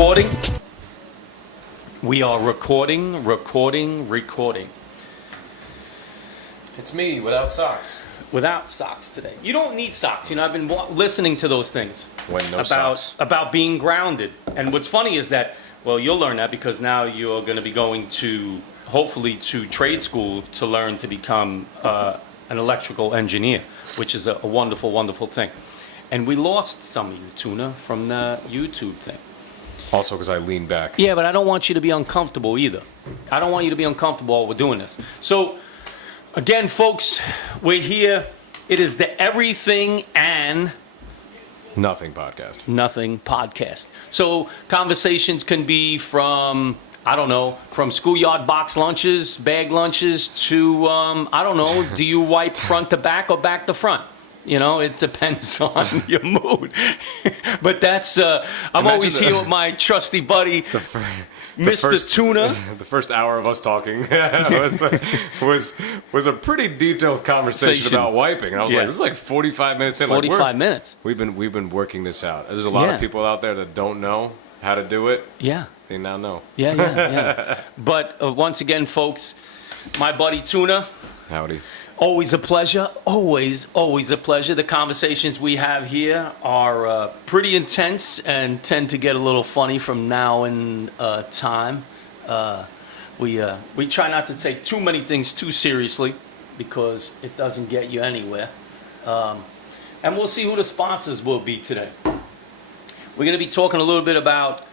recording? We are recording. It's me without socks. Without socks today. You don't need socks. You know, I've been listening to those things. When no socks. About being grounded. And what's funny is that, well, you'll learn that because now you're going to be going to, hopefully, to trade school to learn to become an electrical engineer, which is a wonderful, wonderful thing. And we lost some of you, Tuna, from the YouTube thing. Also because I leaned back. Yeah, but I don't want you to be uncomfortable either. I don't want you to be uncomfortable while we're doing this. So, again, folks, we're here. It is the Everything and Nothing podcast. Nothing podcast. So conversations can be from, I don't know, from schoolyard box lunches, bag lunches, to, I don't know, do you wipe front to back or back to front? You know, it depends on your mood. But that's, I'm always here with my trusty buddy, Mr. Tuna. The first hour of us talking was a pretty detailed conversation about wiping. And I was like, this is like 45 minutes in. 45 minutes. We've been working this out. There's a lot of people out there that don't know how to do it. Yeah. They now know. Yeah. But once again, folks, my buddy Tuna. Howdy. Always a pleasure. Always a pleasure. The conversations we have here are pretty intense and tend to get a little funny from now and time. We try not to take too many things too seriously because it doesn't get you anywhere. And we'll see who the sponsors will be today. We're going to be talking a little bit about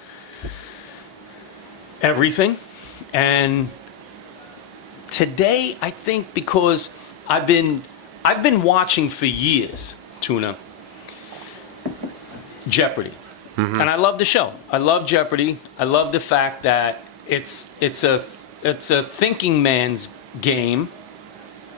everything. And today, I think because I've been watching for years, Tuna, Jeopardy, and I love the show. I love Jeopardy. I love the fact that it's a thinking man's game.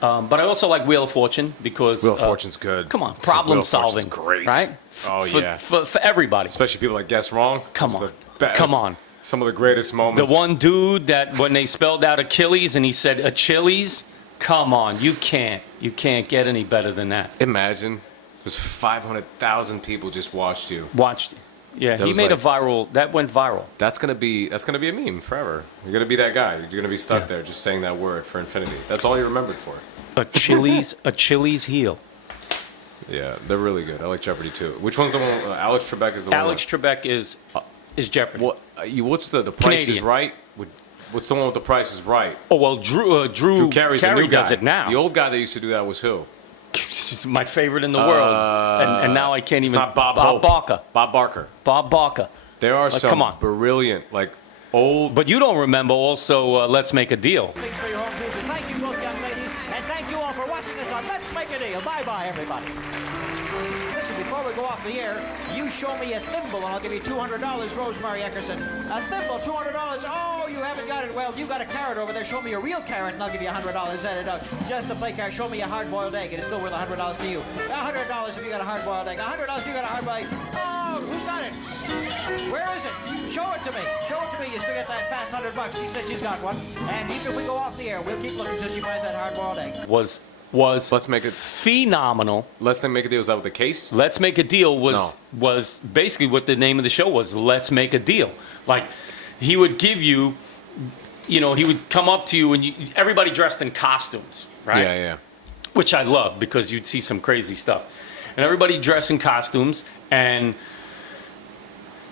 But I also like Wheel of Fortune because Wheel of Fortune's good. Come on, problem solving, great, right? For everybody, especially people that guess wrong. Come on. Some of the greatest moments. The one dude that when they spelled out Achilles and he said Achilles. Come on, you can't get any better than that. Imagine, there's 500,000 people just watched you. Yeah, he made that went viral. That's gonna be a meme forever. You're gonna be that guy. You're gonna be stuck there just saying that word for infinity. That's all you're remembered for. Achilles heel. Yeah, they're really good. I like Jeopardy too. Which one's the one? Alex Trebek is the one. Alex Trebek is Jeopardy. What's the Price is Right? What's the one with The Price is Right? Oh, well, Drew Carey's the new guy. does it now. The old guy that used to do that was who? My favorite in the world. And now I can't even... It's not Bob Barker. Bob Barker. Bob Barker. There are some brilliant, old... But you don't remember also Let's Make a Deal. Thank you both young ladies, and thank you all for watching us on Let's Make a Deal. Bye-bye, everybody. Listen, before we go off the air, you show me a thimble, and I'll give you $200, Rosemary Eckerson. A thimble, $200. Oh, you haven't got it. Well, you got a carrot over there. Show me a real carrot, and I'll give you $100. Just to play carrot, show me a hard-boiled egg. It is still worth $100 to you. $100 if you got a hard-boiled egg. $100 if you got a hard-boiled egg. Oh, who's got it? Where is it? Show it to me. Show it to me. You still get that fast $100. She says she's got one. And even if we go off the air, we'll keep looking until she finds that hard-boiled egg. Was Let's Make It phenomenal. Let's Make a Deal. Is that what the case? Let's Make a Deal was basically what the name of the show was. Let's Make a Deal. Like he would give you, he would come up to you and everybody dressed in costumes, right? Yeah. Which I love because you'd see some crazy stuff, and everybody dressed in costumes, and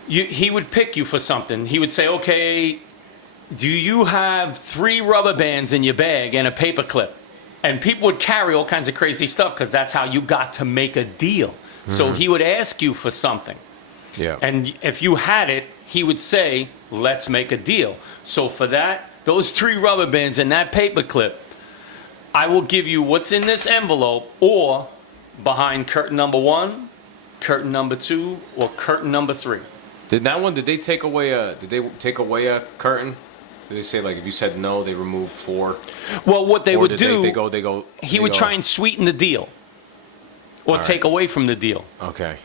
he would pick you for something. He would say, okay, do you have 3 rubber bands in your bag and a paper clip? And people would carry all kinds of crazy stuff because that's how you got to make a deal. Mm-hmm. So he would ask you for something. Yeah. And if you had it, he would say, let's make a deal. So for that, those 3 rubber bands and that paper clip, I will give you what's in this envelope or behind curtain number 1, curtain number 2, or curtain number 3. Did they take away a curtain? Did they say, if you said no, they remove 4? Well, what they would do, he would try and sweeten the deal or take away from the deal. Okay.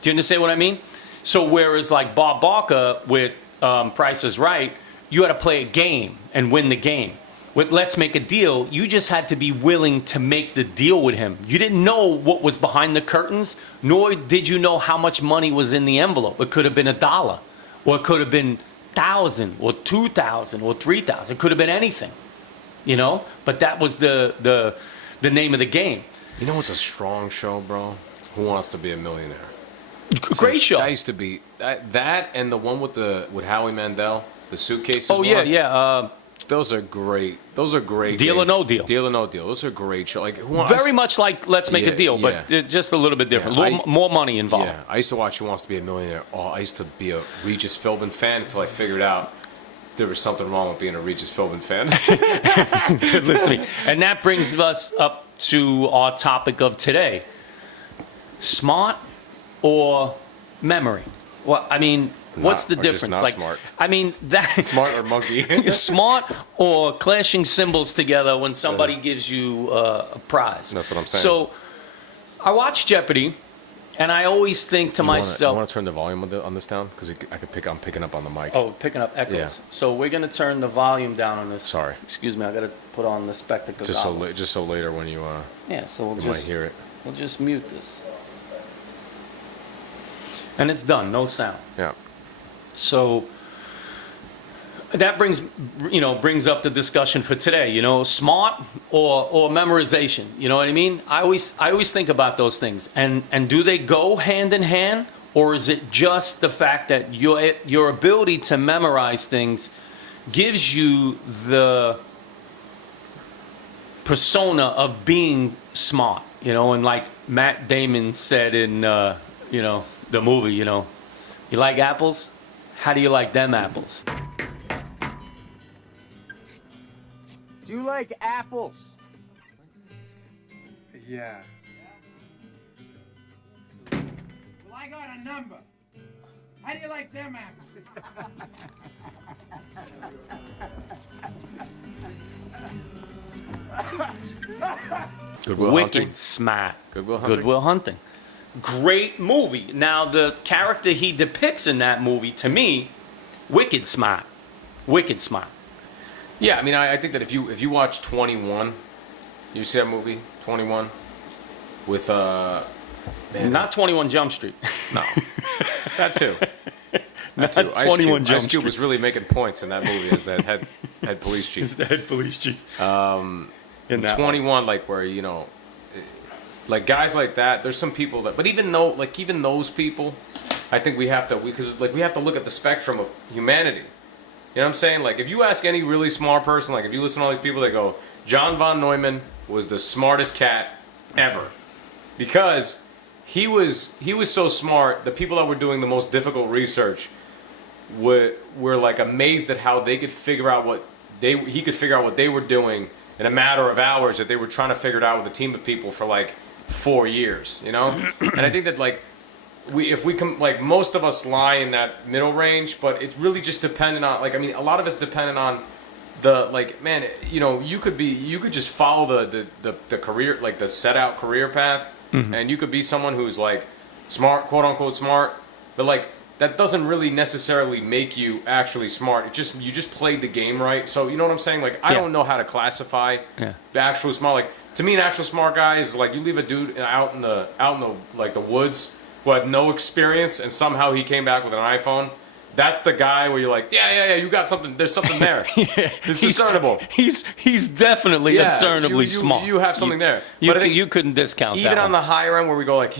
Do you understand what I mean? So whereas Bob Barker with Price is Right, you had to play a game and win the game. With Let's Make a Deal, you just had to be willing to make the deal with him. You didn't know what was behind the curtains, nor did you know how much money was in the envelope. It could have been $1. or it could have been 1,000 or 2,000 or 3,000. It could have been anything, you know. But that was the name of the game. You know what's a strong show, bro? Who Wants to Be a Millionaire? Great show. That used to be that and the one with Howie Mandel, the suitcases. Oh yeah, one. yeah. Those are great. Those are great. Deal or games. No Deal. Deal or No Deal. Those are great shows. Like Very much like Let's Make a Deal, but just a little bit different. Yeah, a little more money involved. Yeah, I used to watch Who Wants to Be a Millionaire. Oh, I used to be a Regis Philbin fan until I figured out there was something wrong with being a Regis Philbin fan. Listen to me. And that brings us up to our topic of today. Smart or memory? Well, I mean, what's the or just difference? not Like, smart. I mean, that Smart or monkey? smart or clashing symbols together when somebody gives you a prize. That's what I'm saying. So, I watch Jeopardy, and I always think to myself, You want to turn the volume on this down? Because I'm picking up on the mic. oh, picking up echoes. Yeah. So we're gonna turn the volume down on this. Sorry. Excuse me, I gotta put on the spectacle just goggles. so later when you Yeah, so we'll you might just hear it. we'll just mute this. And it's done, no sound. Yeah. So that brings up the discussion for today. You know, smart or memorization. You know what I mean? I always think about those things. And do they go hand in hand, or is it just the fact that your ability to memorize things gives you the persona of being smart? You know, and like Matt Damon said in the movie, you like apples? How do you like them apples? Do you like apples? Yeah. Well, I got a number. How do you like them apples? Goodwill Wicked Hunting. smart. Goodwill Hunting. Goodwill Hunting. Great movie. Now, the character he depicts in that movie, to me, wicked smart. Wicked smart. Yeah, I mean, I think that if you watch 21, you see that movie 21 with man, Not 21 Jump Street. no, that too. Not That too. 21 Jump Ice Cube Street. was really making points in that movie as that head police chief. He's the head police chief. In that 21, like where like guys like that. There's some people that, but even those people, I think we have to look at the spectrum of humanity. You know what I'm saying? Like if you ask any really smart person, like if you listen to all these people, they go, John von Neumann was the smartest cat ever, because he was so smart. The people that were doing the most difficult research were like amazed at how they could figure out what they were doing in a matter of hours, that they were trying to figure it out with a team of people for like 4 years, you know? And I think that like most of us lie in that middle range, but it's really just dependent on, like, I mean, a lot of it's dependent on the, like, man, you know, you could just follow the career, like the set out career path, and you could be someone who's like smart, quote unquote smart, but like that doesn't really necessarily make you actually smart. You just played the game right. So you know what I'm saying? Like I don't know how to classify the actual smart. Like to me, an actual smart guy is like you leave a dude out in the like the woods who had no experience, and somehow he came back with an iPhone. That's the guy where you're like, yeah, you got something. There's something there. It's discernible. He's definitely discernibly smart. You have something there. But you couldn't discount even that on one. the higher end where we go like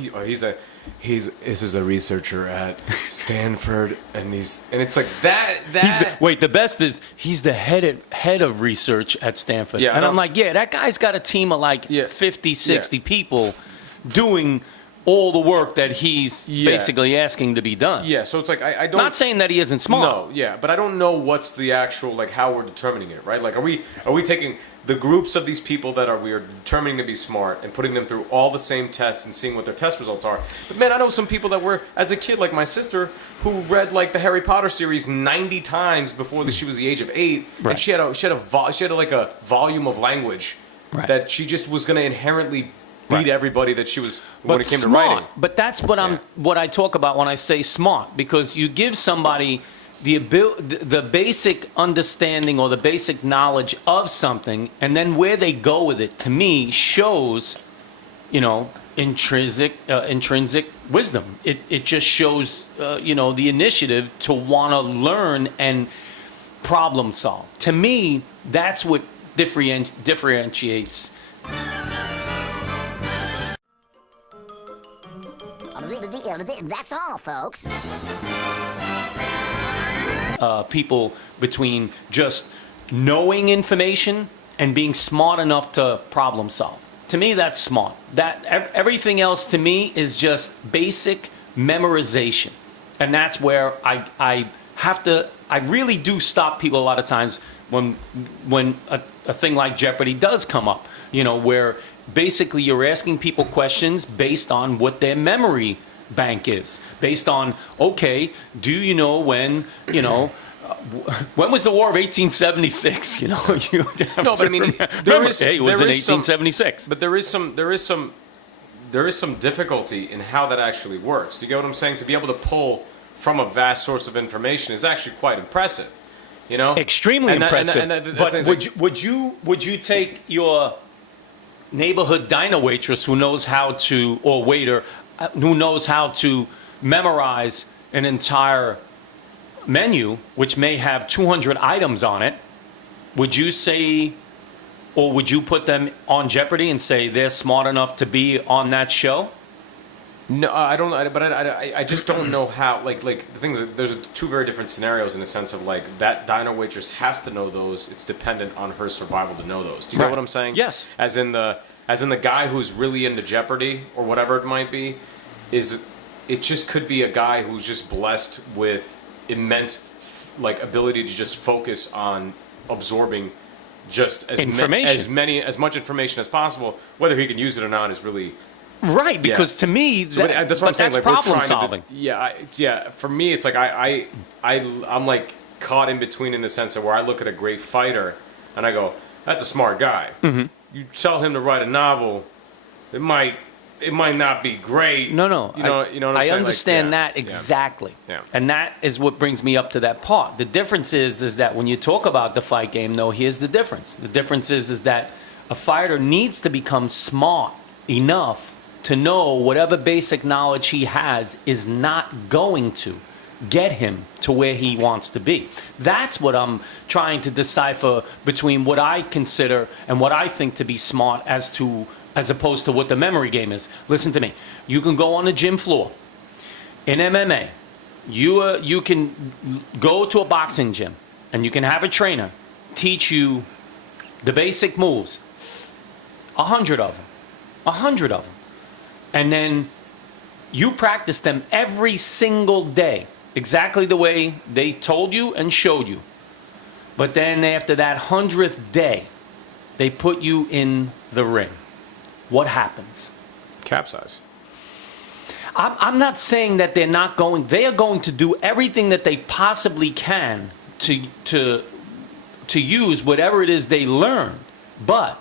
this is a researcher at Stanford, and it's like that. Wait, the best is he's the head of research at Stanford. Yeah, and I'm like, yeah, that guy's got a team of like 50, 60 people doing all the work that he's basically asking to be done. Yeah, so it's like I don't. Not saying that he isn't smart. No, yeah, but I don't know what's the actual, like, how we're determining it, right? Like, are we taking the groups of these people that we are determining to be smart and putting them through all the same tests and seeing what their test results are? But man, I know some people that were, as a kid, like my sister, who read like the Harry Potter series 90 times before she was the age of 8, and she had like a volume of language that she just was going to inherently beat everybody that she was when it came to writing. But that's what I talk about when I say smart, because you give somebody the basic understanding or the basic knowledge of something, and then where they go with it, to me, shows, intrinsic wisdom. It just shows, the initiative to want to learn and problem solve. To me, that's what differentiates That's all, folks. people between just knowing information and being smart enough to problem solve. To me, that's smart. Everything else to me is just basic memorization, and that's where I really do stop people a lot of times when a thing like Jeopardy does come up. Where basically you're asking people questions based on what their memory bank is, based on, okay, do you know when was the War of 1876? No, but I mean, there is it was in some- 1876. But there is some difficulty in how that actually works. Do you get what I'm saying? To be able to pull from a vast source of information is actually quite impressive. Extremely impressive. But would you take your neighborhood diner waitress who knows how to, or waiter who knows how to memorize an entire menu, which may have 200 items on it? Would you say, or would you put them on Jeopardy and say they're smart enough to be on that show? No, I don't. But I just don't know how. Like the things. There's two very different scenarios in the sense of like that diner waitress has to know those. It's dependent on her survival to know those. Do you know what I'm saying? Yes. As in the guy who's really into Jeopardy or whatever it might be, it just could be a guy who's just blessed with immense ability to just focus on absorbing just as much information as possible. Whether he can use it or not is really. Right, because to me, that's what I'm saying. That's Like, problem solving. For me, it's like I'm like caught in between in the sense of where I look at a great fighter and I go, "That's a smart guy." Mm-hmm. You tell him to write a novel, it might not be great. No. You know what I'm saying? I understand that exactly. Yeah. And that is what brings me up to that part. The difference is that when you talk about the fight game, here's the difference. The difference is that a fighter needs to become smart enough to know whatever basic knowledge he has is not going to get him to where he wants to be. That's what I'm trying to decipher between what I consider and what I think to be smart as opposed to what the memory game is. Listen to me. You can go on a gym floor. In MMA, you can go to a boxing gym and you can have a trainer teach you the basic moves. 100 of them. 100 of them. And then you practice them every single day, exactly the way they told you and showed you. But then after that 100th day, they put you in the ring. What happens? Capsize. I'm not saying that they are going to do everything that they possibly can to use whatever it is they learned, but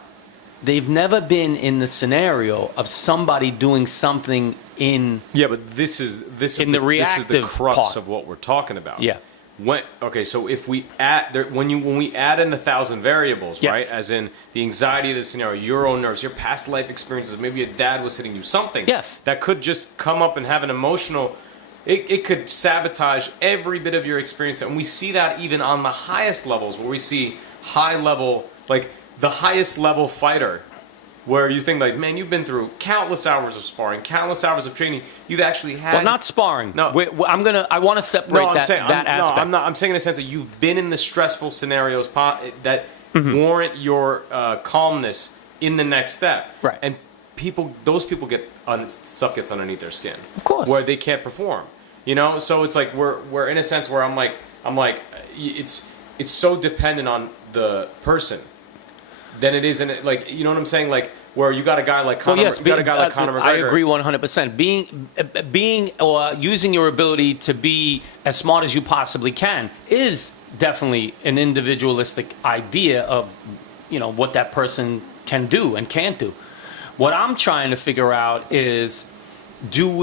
they've never been in the scenario of somebody doing something in. Yeah, but this is the crux part of what we're talking about. Yeah. So if we add when we add in 1,000 variables, Yes. right? As in the anxiety of the scenario, your own nerves, your past life experiences, maybe your dad was hitting you, something Yes. that could just come up and have an emotional. It could sabotage every bit of your experience, and we see that even on the highest levels, where we see high level, like the highest level fighter, where you think like, man, you've been through countless hours of sparring, countless hours of training. You've actually had. Well, not sparring. No, I want to separate aspect. I'm saying in the sense that you've been in the stressful scenarios that warrant your calmness in the next step. Right. And those people stuff gets underneath their skin. Of course. Where they can't perform. So it's like we're in a sense where I'm like it's so dependent on the person than it is in it, like, you know what I'm saying, like where you got a guy like Conor. McGregor. I agree 100%. Being or using your ability to be as smart as you possibly can is definitely an individualistic idea of what that person can do and can't do. What I'm trying to figure out is, do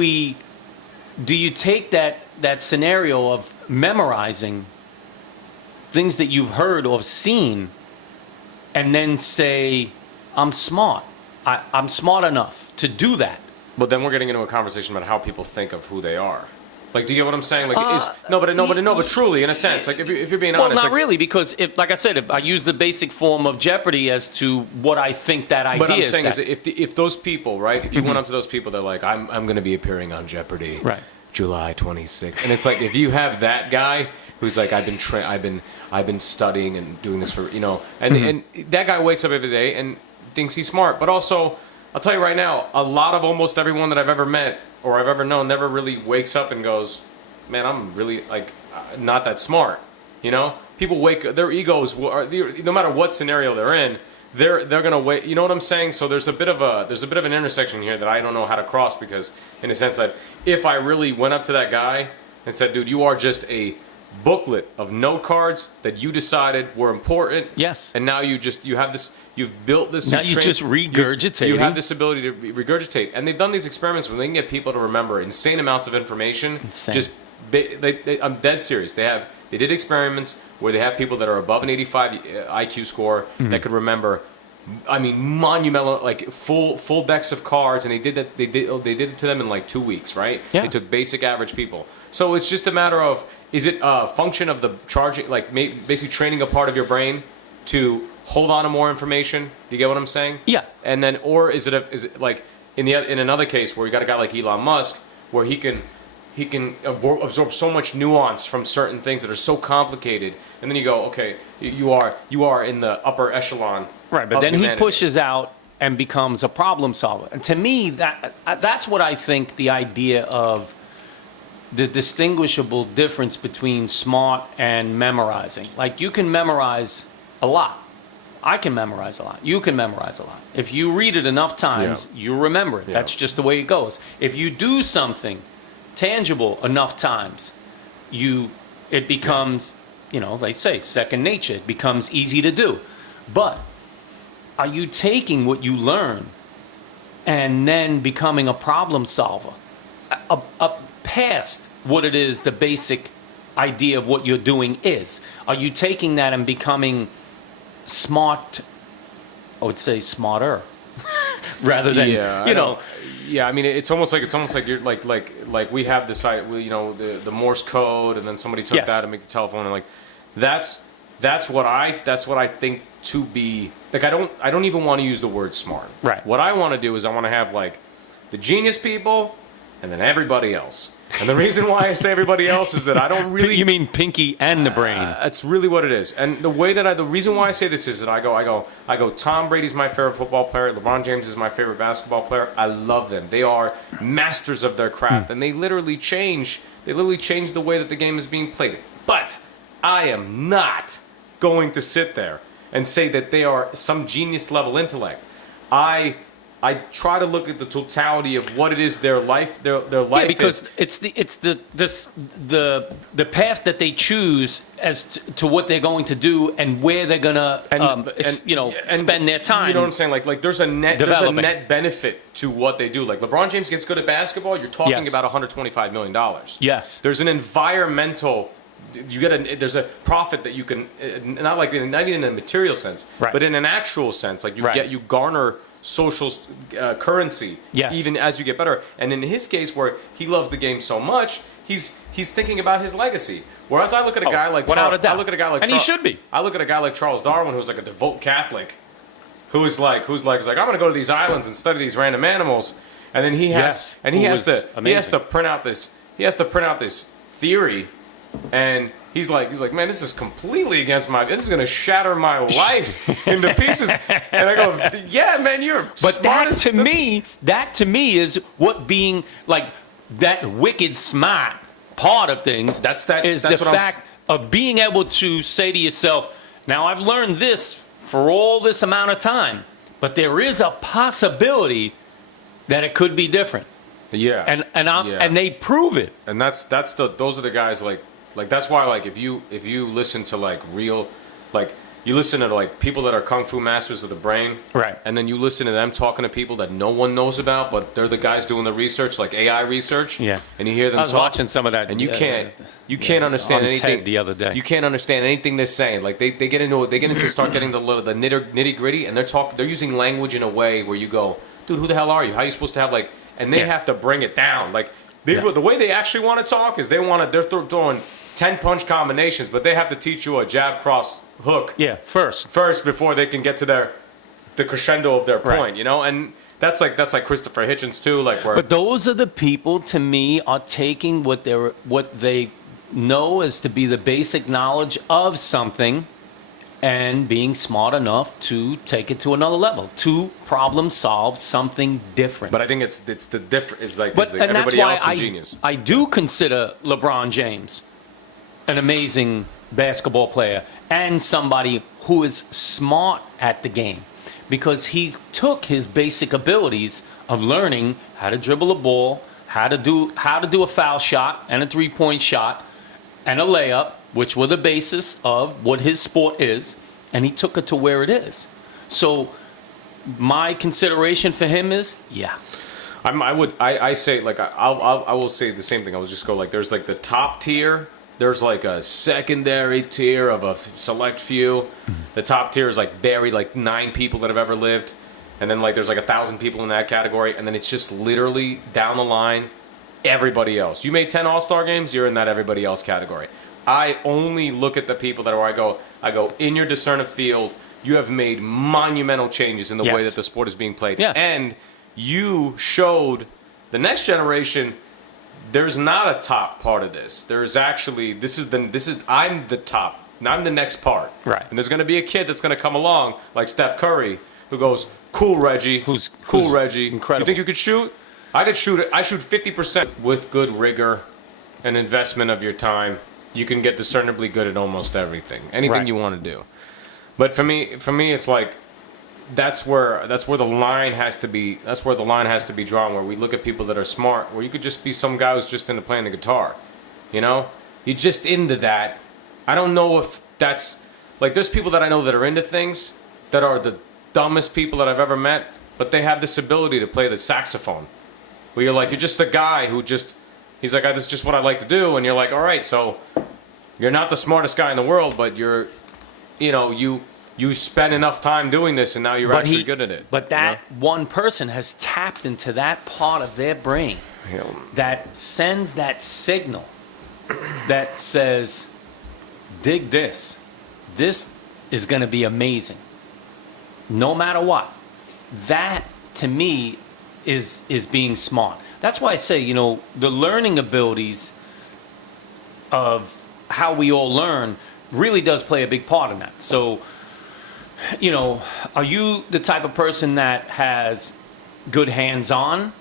you take that scenario of memorizing things that you've heard or seen and then say, I'm smart. I'm smart enough to do that. But then we're getting into a conversation about how people think of who they are. Like, do you get what I'm saying? Like, but truly, in a sense, like if you're being Well, honest, not like, really, because if, like I said, if I use the basic form of Jeopardy as to what I think that idea is. But I'm saying that, is if those people, right? If you went up to those people, they're like, I'm going to be appearing on Jeopardy, Right. July 26th, and it's like if you have that guy who's like, I've been studying and doing this for and that guy wakes up every day and thinks he's smart, but also I'll tell you right now, a lot of almost everyone that I've ever met or I've ever known never really wakes up and goes, man, I'm really like not that smart. People their egos are, no matter what scenario they're in, they're gonna wait. You know what I'm saying? So there's a bit of an intersection here that I don't know how to cross, because in a sense that if I really went up to that guy and said, dude, you are just a booklet of note cards that you decided were important. Yes. And now you've built this. Now you just regurgitate. You have this ability to regurgitate, and they've done these experiments where they can get people to remember insane amounts of information. Insane. I'm dead serious. They did experiments where they have people that are above an 85 IQ score that could remember, I mean, monumental, like full decks of cards, and they did that. They did it to them in like 2 weeks, right? Yeah. They took basic average people. So it's just a matter of, is it a function of the charging, like basically training a part of your brain to hold on to more information? Do you get what I'm saying? Yeah. And then, or is it like in another case where you got a guy like Elon Musk, where he can absorb so much nuance from certain things that are so complicated, and then you go, okay, you are in the upper echelon. Right, but of then humanity. he pushes out and becomes a problem solver. And to me, that's what I think the idea of the distinguishable difference between smart and memorizing. Like, you can memorize a lot. I can memorize a lot. You can memorize a lot. If you read it enough times, you remember it. Yeah. That's just the way it goes. If you do something tangible enough times, it becomes, they say second nature. It becomes easy to do. But are you taking what you learn and then becoming a problem solver past what it is, the basic idea of what you're doing is? Are you taking that and becoming smart? I would say smarter rather than Yeah, I mean, it's almost like you're like we have this, the Morse code, and then somebody took that and make the telephone, and like that's what I think to be like. I don't even want to use the word smart. Right. What I want to do is I want to have like the genius people, and then everybody else. And the reason why I say everybody else is that I don't really. You mean Pinky and the brain? That's really what it is. And the reason why I say this is that I go. Tom Brady's my favorite football player. LeBron James is my favorite basketball player. I love them. They are masters of their craft, and they literally change the way that the game is being played. But I am not going to sit there and say that they are some genius level intellect. I try to look at the totality of what it is their life because is. it's the path that they choose as to what they're going to do and where they're gonna spend their time. You know what I'm saying? Like there's a net benefit to what they do. Like LeBron James gets good at basketball, you're talking about $125 million. Yes. There's an environmental. There's a profit that you can not even in a material sense, right, but in an actual sense. Like you garner social currency, even as you get better. And in his case, where he loves the game so much, he's thinking about his legacy. Whereas I look at a guy like he should be. I look at a guy like Charles Darwin, who's like a devout Catholic, who's like I'm going to go to these islands and study these random animals, and then he has to print out this theory, and he's like, man, this is completely against this is going to shatter my life into pieces. And I go, yeah, man, you're But that to me is what being like that wicked smart part of things. That's the fact of being able to say to yourself, now I've learned this for all this amount of time, but there is a possibility that it could be different. Yeah. And they prove it. And those are the guys like that's why, like, if you listen to like real, like you listen to like people that are kung fu masters of the brain, right, and then you listen to them talking to people that no one knows about, but they're the guys doing the research, like AI research, and you hear them. I was watching some of that, and you can't understand anything. TED the other day, you can't understand anything they're saying. Like they get into start getting the nitty gritty, and they're using language in a way where you go, dude, who the hell are you? How are you supposed to have like and they have to bring it down. Like the way they actually want to talk is they're throwing 10 punch combinations, but they have to teach you a jab, cross, hook. Yeah, first Before they can get to the crescendo of their point, you know, and that's like Christopher Hitchens too, like where. But those are the people, to me, are taking what they know as to be the basic knowledge of something, and being smart enough to take it to another level, to problem solve something different. But I think it's the different. It's like, But and that's everybody why else is genius. I do consider LeBron James an amazing basketball player and somebody who is smart at the game, because he took his basic abilities of learning how to dribble a ball, how to do a foul shot and a three-point shot and a layup, which were the basis of what his sport is, and he took it to where it is. So my consideration for him is, I say, like, I will say the same thing. I will just go, like, there's like the top tier. There's like a secondary tier of a select few. The top tier is like buried, like 9 people that have ever lived. And then like there's like 1,000 people in that category. And then it's just literally down the line, everybody else. You made 10 All-Star games, you're in that everybody else category. I only look at the people that are where I go, in your discernive field, you have made monumental changes in the way that the sport is being played. Yes. And you showed the next generation there's not a top part of this. There's actually I'm the top. I'm the next part. Right. And there's going to be a kid that's going to come along like Steph Curry who goes, "Cool, Reggie. Who's Reggie? Incredible. You think you could shoot? I could shoot it. I shoot 50% with good rigor and investment of your time. You can get discernibly good at almost everything. Anything you want to do." But for me it's like that's where the line has to be. That's where the line has to be drawn. Where we look at people that are smart. Where you could just be some guy who's just into playing the guitar, you know. You're just into that. I don't know if that's like there's people that I know that are into things that are the dumbest people that I've ever met, but they have this ability to play the saxophone. Where you're just a guy who he's like, "That's just what I like to do," and you're like, "All right, so you're not the smartest guy in the world, but you spend enough time doing this, and now you're actually good at it." But that one person has tapped into that part of their brain that sends that signal that says, dig this. This is going to be amazing. No matter what. That, to me, is being smart. That's why I say, the learning abilities of how we all learn really does play a big part in that. So, are you the type of person that has good hands-on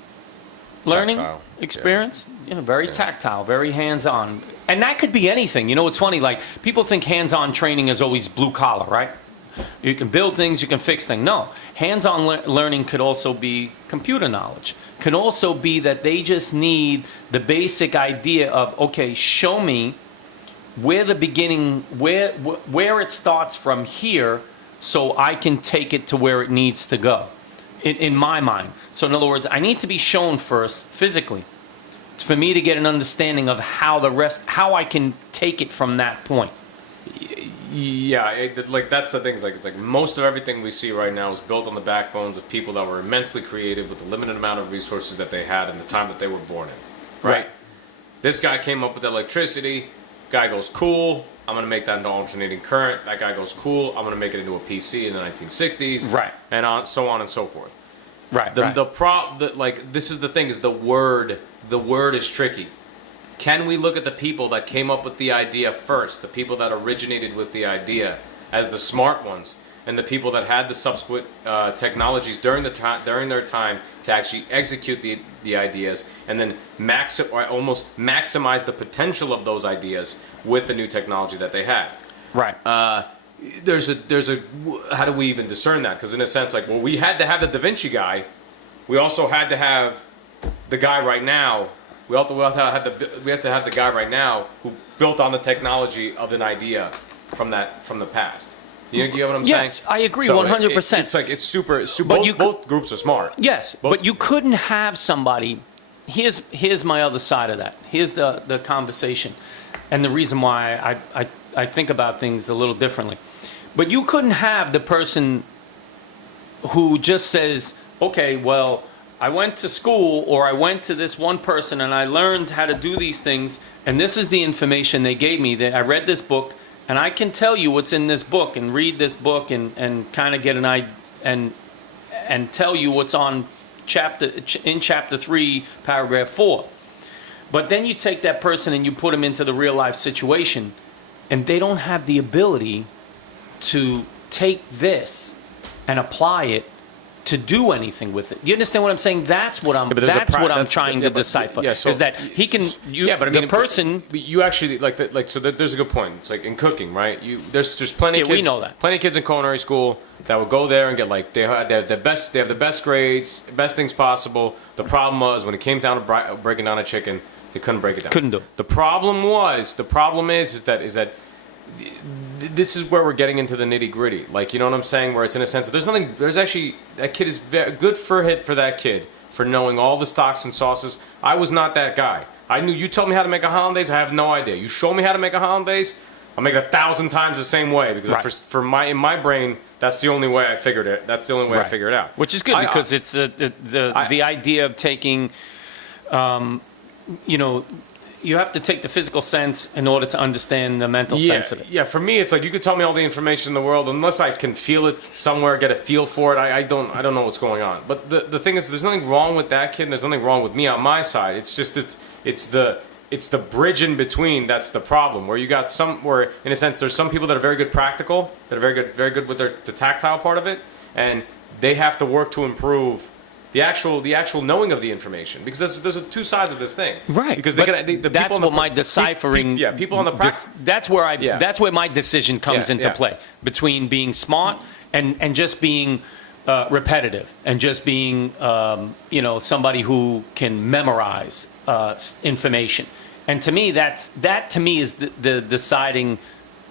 learning experience? Very tactile, very hands-on. And that could be anything. It's funny, like, people think hands-on training is always blue-collar, right? You can build things, you can fix things. No, hands-on learning could also be computer knowledge. Could also be that they just need the basic idea of, okay, show me where the beginning, where it starts from here, so I can take it to where it needs to go, in my mind. So in other words, I need to be shown first physically for me to get an understanding of how I can take it from that point. Yeah, that's the thing. It's like most of everything we see right now is built on the backbones of people that were immensely creative with the limited amount of resources that they had in the time that they were born in. Right. This guy came up with electricity. Guy goes, "Cool, I'm going to make that into alternating current." That guy goes, "Cool, I'm going to make it into a PC in the 1960s." Right. And so on and so forth. Right. This is the thing, is the word is tricky. Can we look at the people that came up with the idea first, the people that originated with the idea as the smart ones, and the people that had the subsequent technologies during their time to actually execute the ideas, and then almost maximize the potential of those ideas with the new technology that they had? Right. There's a how do we even discern that? Because in a sense, like, well, we had to have the Da Vinci guy. We also had to have the guy right now. We have to have the guy right now who built on the technology of an idea from the past. You get what I'm saying? Yes, I agree 100%. It's like it's super. But both groups are smart. Yes, but you couldn't have somebody. Here's my other side of that. Here's the conversation, and the reason why I think about things a little differently. But you couldn't have the person who just says, "Okay, well, I went to school or I went to this one person and I learned how to do these things, and this is the information they gave me. That I read this book, and I can tell you what's in this book and read this book and kind of get an idea and tell you what's on chapter 3, paragraph 4. But then you take that person and you put them into the real life situation, and they don't have the ability to take this and apply it to do anything with it. You understand what I'm saying? That's what I'm. Yeah, but there's that's what I'm that's- trying yeah, to but- decipher. yeah, so- is that he can? Yeah, but I mean, the person. You actually there's a good point. It's like in cooking, right? There's plenty of Yeah, we kids. know that. Plenty of kids in culinary school that would go there and get like they have the best grades, best things possible. The problem was when it came down to breaking down a chicken, they couldn't break it down. Couldn't do it. The problem is that this is where we're getting into the nitty gritty. Like, you know what I'm saying? Where it's in a sense that there's actually, that kid is very good for that kid for knowing all the stocks and sauces. I was not that guy. You told me how to make a hollandaise, I have no idea. You show me how to make a hollandaise, I'll make it 1,000 times the same way because Right. in my brain, that's the only way I figured it. That's the only way I figured it out. Which is good because it's the idea of taking, you have to take the physical sense in order to understand the mental sense of it. Yeah, for me, it's like you could tell me all the information in the world, unless I can feel it somewhere, get a feel for it. I don't know what's going on. But the thing is, there's nothing wrong with that kid, and there's nothing wrong with me on my side. It's just it's the bridge in between that's the problem. Where you got where in a sense there's some people that are very good practical, that are very good with the tactile part of it, and they have to work to improve the actual knowing of the information, because there's two sides of this thing, Right? Because but the people that's on the what my deciphering. people on the practice. That's where That's where my decision comes into yeah. play between being smart and just being repetitive and just being somebody who can memorize information. And to me, that to me is the deciding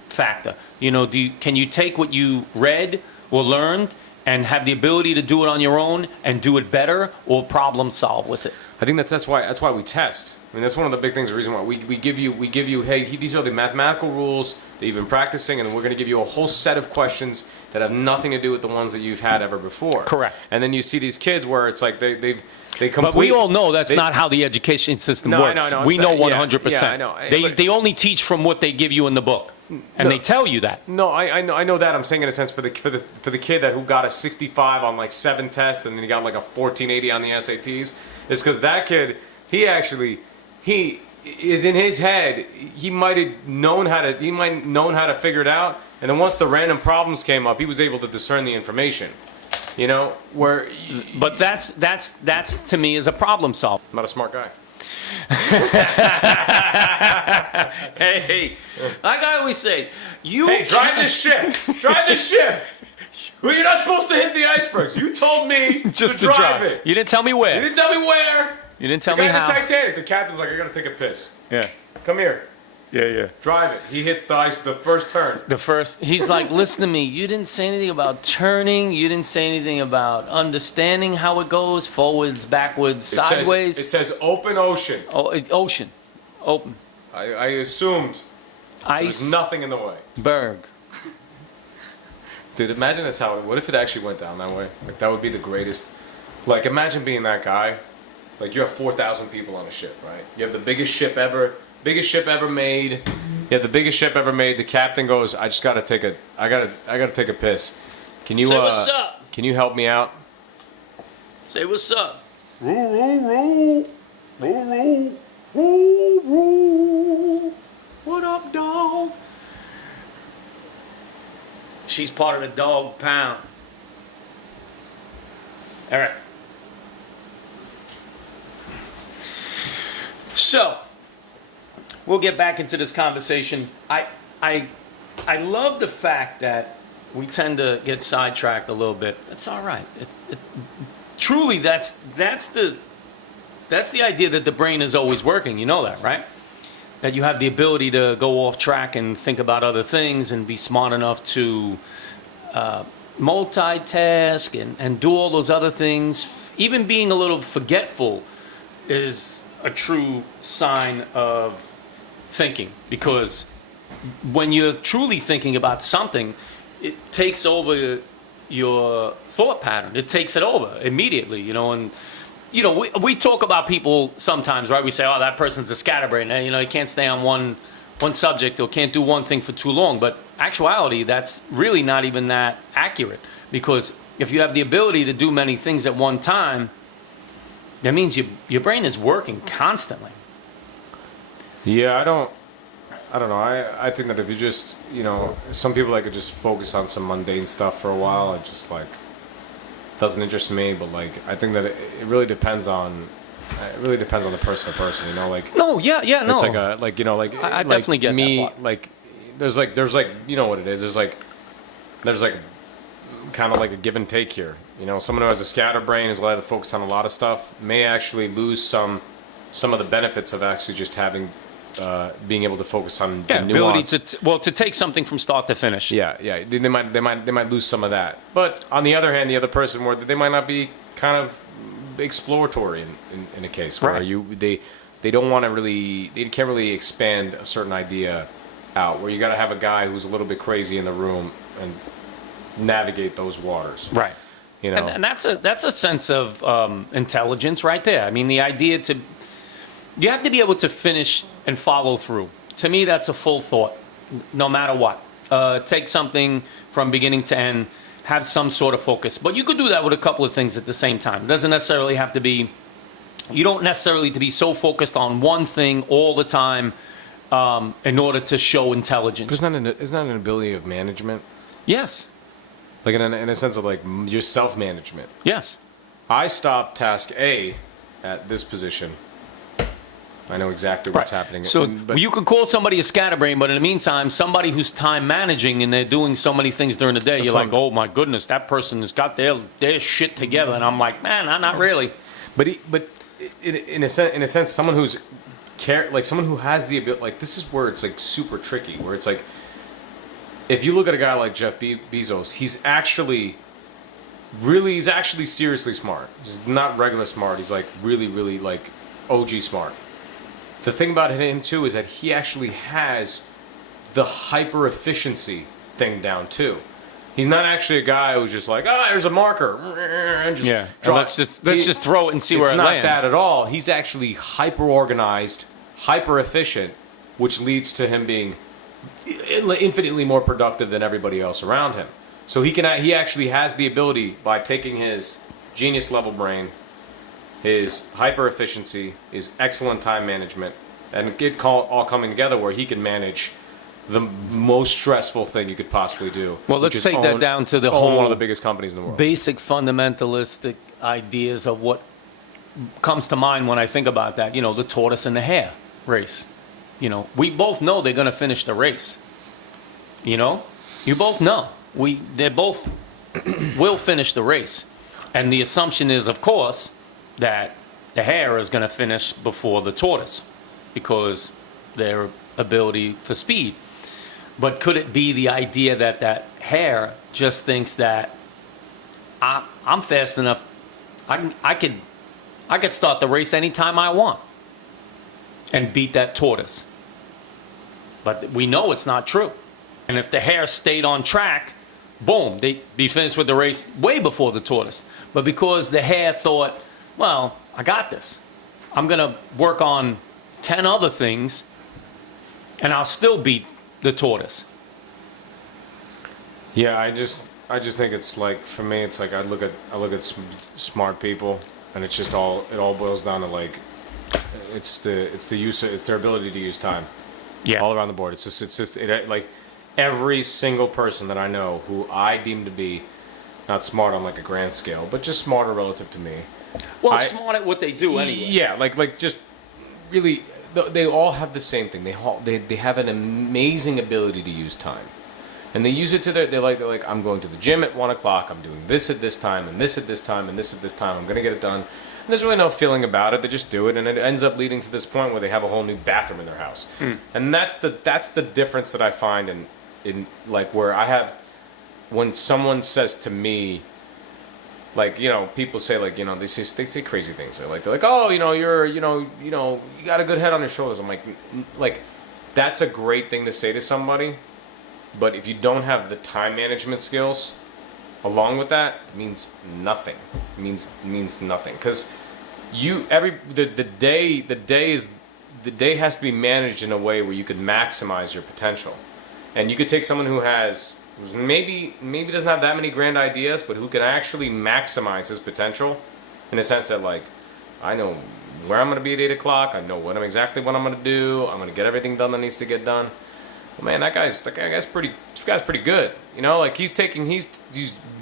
factor. Can you take what you read or learned and have the ability to do it on your own and do it better, or problem solve with it? I think that's why we test. I mean, that's one of the big things. The reason why we give you, hey, these are the mathematical rules that you've been practicing, and we're going to give you a whole set of questions that have nothing to do with the ones that you've had ever before. Correct. And then you see these kids where it's like they complete. But we all know that's not how the education system works. I know, we know yeah, 100%. yeah, I know. They only teach from what they give you in the book, and they tell you that. No, I know that. I'm saying in a sense for the kid who got a 65 on like 7 tests and then he got like a 1480 on the SATs, is because that kid he is in his head. He might have known how to figure it out, and then once the random problems came up, he was able to discern the information. But that's to me is a problem solver. I'm not a smart guy. Hey, like I always say, Hey, drive this ship! Drive this ship! Well, you're not supposed to hit the icebergs. You told me just to drive it. You didn't tell me where. You didn't tell me where. You didn't tell The me guy in how. the Titanic, the captain's like, I gotta take a piss. Yeah. Come here. Yeah. Drive it. He hits the first turn. He's like, listen to me. You didn't say anything about turning. You didn't say anything about understanding how it goes, forwards, backwards, sideways. It says open ocean. Ocean, open. I assumed there's nothing in the way. Iceberg. Dude, imagine that's how. What if it actually went down that way? Like that would be the greatest. Like imagine being that guy. Like you have 4,000 people on a ship, right? You have the biggest ship ever made. You have the biggest ship ever made. The captain goes, I gotta take a piss. Can you Say what's up. Can you help me out? Say what's up. Row. What up, dog? She's part of the dog pound. All right. So, we'll get back into this conversation. I love the fact that we tend to get sidetracked a little bit. It's all right. Truly, that's the idea that the brain is always working. You know that, right? That you have the ability to go off track and think about other things and be smart enough to multitask and do all those other things. Even being a little forgetful is a true sign of thinking, because when you're truly thinking about something, it takes over your thought pattern. It takes it over immediately, and you know, we talk about people sometimes, right? We say, oh, that person's a scatterbrain. You know, he can't stay on one subject or can't do one thing for too long. But actuality, that's really not even that accurate, because if you have the ability to do many things at one time, that means your brain is working constantly. Yeah, I don't know. I think that if you just, you know, some people like to just focus on some mundane stuff for a while. It just like doesn't interest me. But like, I think that it really depends on the person to person. You know, like No, yeah, no. it's like a like you know like I like definitely get me that part. like there's like you know what it is. There's like kind of like a give and take here. You know, someone who has a scatterbrain is allowed to focus on a lot of stuff may actually lose some of the benefits of actually just having being able to focus on the nuance. Ability to take something from start to finish. Yeah, they might lose some of that. But on the other hand, the other person where they might not be kind of exploratory in a case where Right. they don't want to really, they can't really expand a certain idea out, where you got to have a guy who's a little bit crazy in the room and navigate those waters. Right. You know, And that's a sense of intelligence right there. I mean, the idea you have to be able to finish and follow through. To me, that's a full thought, no matter what. Take something from beginning to end, have some sort of focus. But you could do that with a couple of things at the same time. It doesn't necessarily have to be, you don't necessarily to be so focused on one thing all the time in order to show intelligence. isn't that an ability of management? Yes. Like in a sense of like your self-management. Yes. I stop task A at this position. I know exactly what's happening. So but you can call somebody a scatterbrain, but in the meantime, somebody who's time managing and they're doing so many things during the day, That's you're what like, oh my goodness, that person has got their shit together. And I'm like, man, not really. But in a sense, someone who's someone who has the ability, like this is where it's like super tricky. Where it's like, if you look at a guy like Jeff Bezos, he's actually seriously smart. He's not regular smart. He's like really like OG smart. The thing about him too is that he actually has the hyper efficiency thing down too. He's not actually a guy who's just like, there's a marker, and just Yeah. draw. Let's just throw it and see where it It's not lands. that at all. He's actually hyper organized, hyper efficient, which leads to him being infinitely more productive than everybody else around him. So he actually has the ability, by taking his genius level brain, his hyper efficiency, his excellent time management, and it all coming together where he can manage the most stressful thing you could possibly do. Well, let's which is take that down to the own whole one of the biggest companies in the world. basic fundamentalistic ideas of what comes to mind when I think about that. You know, the tortoise and the hare race. You know, we both know they're going to finish the race. You know, you both know they both will finish the race, and the assumption is, of course, that the hare is going to finish before the tortoise because their ability for speed. But could it be the idea that that hare just thinks that I'm fast enough, I could start the race anytime I want and beat that tortoise? But we know it's not true. And if the hare stayed on track, boom, they'd be finished with the race way before the tortoise. But because the hare thought, well, I got this, I'm going to work on 10 other things and I'll still beat the tortoise. Yeah, I just think it's like, for me, it's like I look at smart people, and it's just it all boils down to like it's their ability to use time. Yeah. All around the board. Like every single person that I know who I deem to be not smart on like a grand scale, but just smarter relative to me. Well, smart at what they do anyway. Yeah, like just really, they all have the same thing. They have an amazing ability to use time, and they use it to they're like I'm going to the gym at 1 o'clock. I'm doing this at this time, and this at this time, and this at this time. I'm gonna get it done. And there's really no feeling about it. They just do it, and it ends up leading to this point where they have a whole new bathroom in their house. And that's the difference that I find in like where I have, when someone says to me, like, you know, people say, like, you know, they say crazy things. They're like, oh, you know, you got a good head on your shoulders. I'm like, that's a great thing to say to somebody, but if you don't have the time management skills along with that, it means nothing. It means nothing. Because the day has to be managed in a way where you could maximize your potential. And you could take someone who's maybe doesn't have that many grand ideas, but who can actually maximize his potential in the sense that, like, I know where I'm going to be at 8 o'clock. I know exactly what I'm going to do. I'm going to get everything done that needs to get done. Well, man, this guy's pretty good. You know, like he's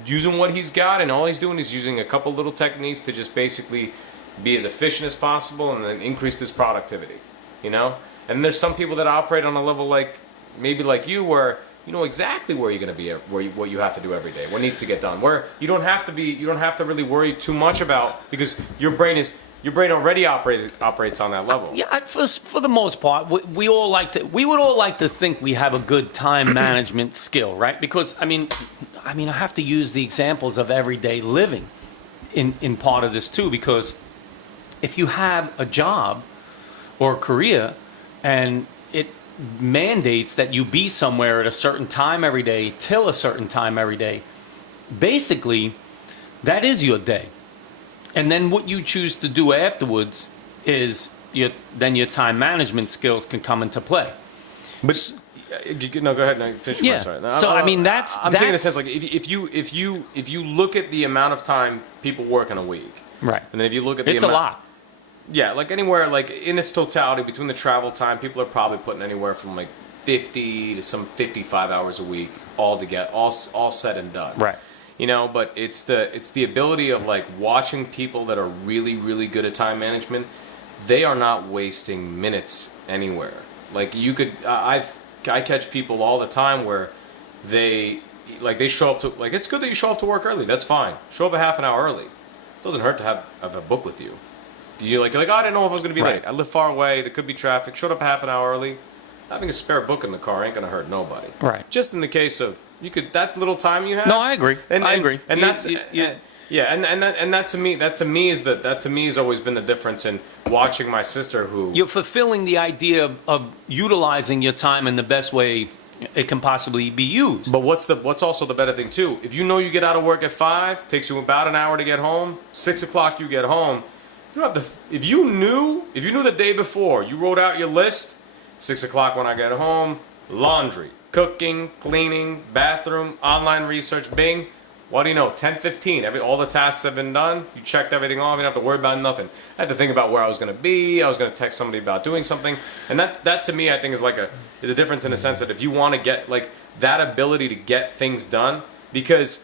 using what he's got, and all he's doing is using a couple little techniques to just basically be as efficient as possible and then increase his productivity. You know? And there's some people that operate on a level like maybe like you, where you know exactly where you're going to be, what you have to do every day, what needs to get done. Where you don't have to really worry too much about, because your brain already operates on that level. Yeah, for the most part, we would all like to think we have a good time management skill, right? Because I mean, I have to use the examples of everyday living in part of this too, because if you have a job or a career and it mandates that you be somewhere at a certain time every day till a certain time every day, basically that is your day. And then what you choose to do afterwards is your time management skills can come into play. But no, go ahead. No, finish. Yeah. Sorry. No, So I mean, that's saying in a sense, like if you look at the amount of time people work in a week, right, and then if you look at it's a lot. Yeah, like anywhere, like in its totality, between the travel time, people are probably putting anywhere from like 50 to some 55 hours a week all together, all said and done. Right. You know, but it's the ability of like watching people that are really, really good at time management. They are not wasting minutes anywhere. Like you could, I catch people all the time where they show up to, like, it's good that you show up to work early. That's fine. Show up a half an hour early. It doesn't hurt to have a book with you. You're like, oh, I didn't know if I was going to be late. I live far away. There could be traffic. Showed up a half an hour early. Having a spare book in the car ain't going to hurt nobody. Right. Just in the case of, that little time you have. No, I agree. I agree. And that to me has always been the difference in watching my sister, who You're fulfilling the idea of utilizing your time in the best way it can possibly be used. But what's also the better thing too? If you know you get out of work at 5, takes you about an hour to get home. 6 o'clock you get home. You don't have to. If you knew the day before, you wrote out your list. 6 o'clock when I get home, laundry, cooking, cleaning, bathroom, online research, Bing. What do you know? 10:15. All the tasks have been done. You checked everything off. You don't have to worry about nothing. I had to think about where I was going to be. I was going to text somebody about doing something, and that to me, I think is a difference in the sense that if you want to get like that ability to get things done, because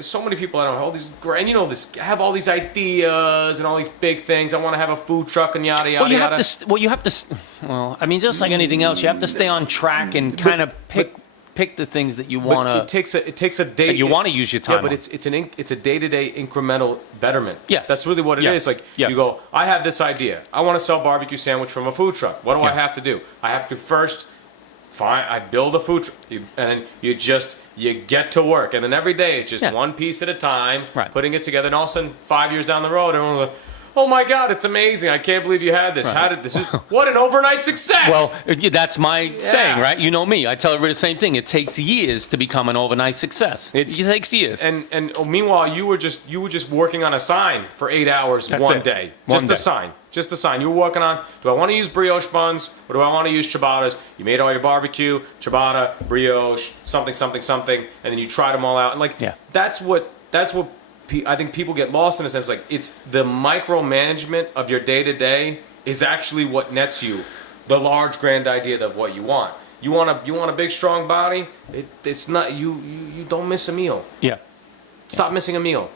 so many people I don't know, all these, and you know this, have all these ideas and all these big things. I want to have a food truck and yada yada yada. Well, I mean, just like anything else, you have to stay on track and kind of pick the things that you want to. It takes a day. You want to use your time. Yeah, but it's a day-to-day incremental betterment. Yes, that's really what it is. Like you go, I have this idea. I want to sell barbecue sandwich from a food truck. What do I have to do? I have to first I build a food truck, and then you get to work, and then every day it's just one piece at a time, putting it together, and all of a sudden 5 years down the road, everyone's like, oh my God, it's amazing! I can't believe you had this. What an overnight success! Well, that's my saying, right? You know me. I tell everybody the same thing. It takes years to become an overnight success. It takes years. And meanwhile, you were just working on a sign for 8 hours one day. Just the sign. You were working on, do I want to use brioche buns or do I want to use ciabattas? You made all your barbecue, ciabatta, brioche, something, and then you tried them all out. And that's what I think people get lost in a sense. Like, it's the micromanagement of your day-to-day is actually what nets you the large grand idea of what you want. You want a big strong body? It's not, you don't miss a meal. Yeah. Stop missing a meal.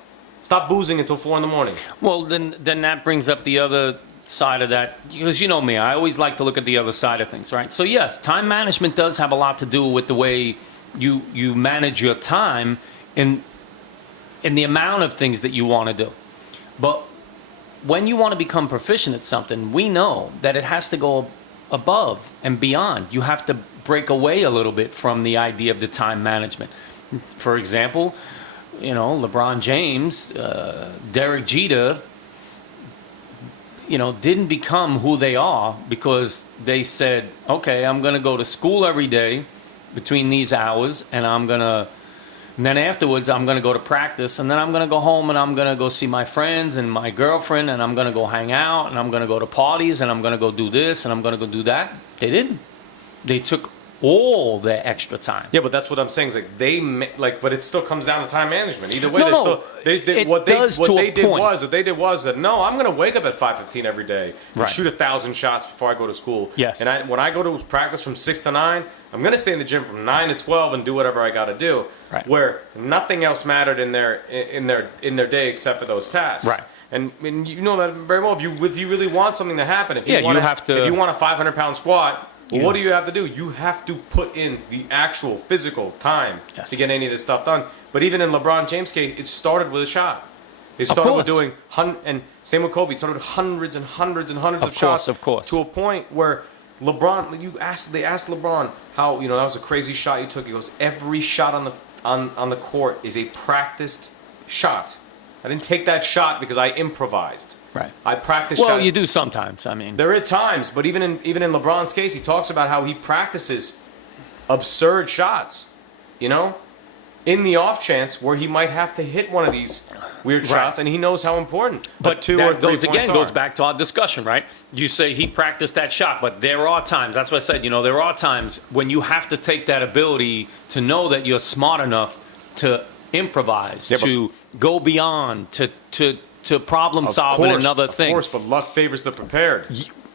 Stop boozing until 4 a.m. Well, then that brings up the other side of that, because you know me, I always like to look at the other side of things, right? So yes, time management does have a lot to do with the way you manage your time in the amount of things that you want to do. But when you want to become proficient at something, we know that it has to go above and beyond. You have to break away a little bit from the idea of the time management. For example, you know, LeBron James, Derek Jeter, you know, didn't become who they are because they said, okay, I'm going to go to school every day between these hours, and I'm going to And then afterwards, I'm going to go to practice, and then I'm going to go home, and I'm going to go see my friends and my girlfriend, and I'm going to go hang out, and I'm going to go to parties, and I'm going to go do this, and I'm going to go do that. They didn't. They took all their extra time. Yeah, but that's what I'm saying. Is like but it still comes down to time management. Either way, No, what they did point. was that no, I'm going to wake up at 5:15 every day and Right. shoot 1,000 shots before I go to school. Yes. And when I go to practice from 6 to 9, I'm going to stay in the gym from 9 to 12 and do whatever I got to do. Right. Where nothing else mattered in their day except for those tasks. Right. And you know that very well. If you really want something to happen, if you Yeah, want you have to- if you want a 500-pound squat. Well, Yeah. what do you have to do? You have to put in the actual physical time Yes. to get any of this stuff done. But even in LeBron James' case, it started with a shot. It started with course. doing, and same with Kobe, it started with hundreds and hundreds and hundreds of shots. Of course. To a point where LeBron, they asked LeBron how, that was a crazy shot you took. He goes, every shot on the court is a practiced shot. I didn't take that shot because I improvised. Right. I practiced Well, shot. you do sometimes. I mean, There are times, but even in LeBron's case, he talks about how he practices absurd shots, in the off chance where he might have to hit one of these weird shots, and he knows how important. but two that or three goes points again goes are. back to our discussion, right? You say he practiced that shot, but there are times. That's what I said. There are times when you have to take that ability to know that you're smart enough to improvise, Yeah, but- to go beyond, to problem solve in another thing. Of course, but luck favors the prepared.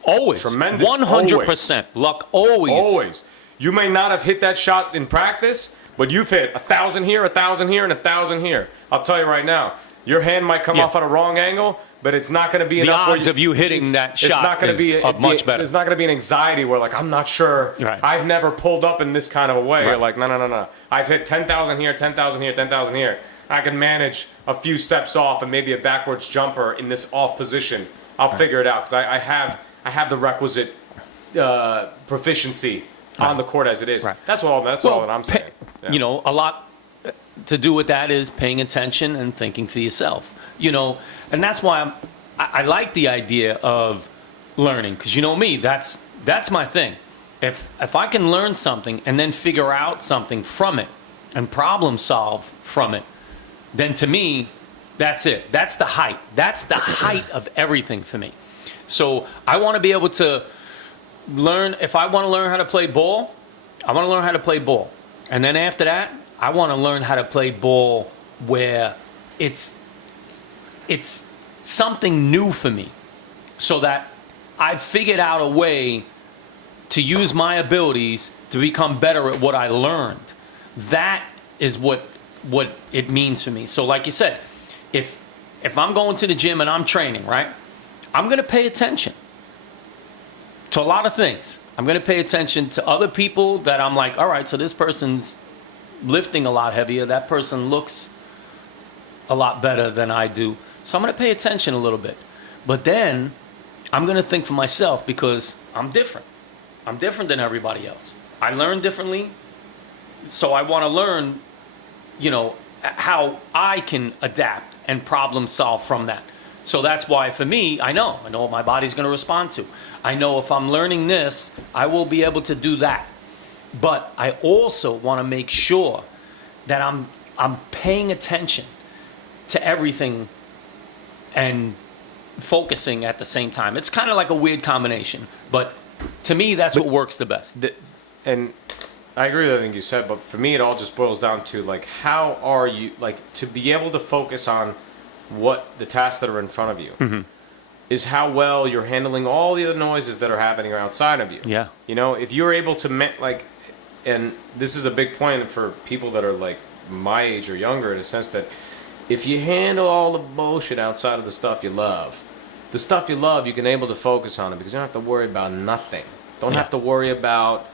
Always. Tremendous. 100%. Luck always. Always. You may not have hit that shot in practice, but you've hit 1,000 here, 1,000 here, and 1,000 here. I'll tell you right now, your hand might come Yeah. off at a wrong angle, but it's not going to be The enough. odds of you hitting that it's shot not going to be is much better. There's not going to be an anxiety where I'm not sure. Right. I've never pulled up in this kind of a way. Right. You're like, no. I've hit 10,000 here, 10,000 here, 10,000 here. I can manage a few steps off and maybe a backwards jumper in this off position. I'll figure it out because I have the requisite proficiency on the court as it is. Right. That's all that I'm saying. Yeah. A lot to do with that is paying attention and thinking for yourself. And that's why I like the idea of learning, because me, that's my thing. If I can learn something and then figure out something from it and problem solve from it, then to me, that's it. That's the height. That's the height of everything for me. So I want to be able to learn. If I want to learn how to play ball, I want to learn how to play ball. And then after that, I want to learn how to play ball where it's something new for me, so that I've figured out a way to use my abilities to become better at what I learned. That is what it means for me. So like you said, if I'm going to the gym and I'm training, right, I'm going to pay attention to a lot of things. I'm going to pay attention to other people that I'm like, all right, so this person's lifting a lot heavier. That person looks a lot better than I do. So I'm going to pay attention a little bit. But then I'm going to think for myself, because I'm different. I'm different than everybody else. I learn differently. So I want to learn, how I can adapt and problem solve from that. So that's why for me, I know what my body's going to respond to. I know if I'm learning this, I will be able to do that. But I also want to make sure that I'm paying attention to everything and focusing at the same time. It's kind of like a weird combination, but to me, that's what works the best. And I agree with everything you said, but for me, it all just boils down to how are you to be able to focus on what the tasks that are in front of you is how well you're handling all the other noises that are happening outside of you. Yeah. If you're able to and this is a big point for people that are my age or younger, in a sense that if you handle all the bullshit outside of the stuff you love, you can able to focus on it, because you don't have to worry about nothing. Don't have to worry about,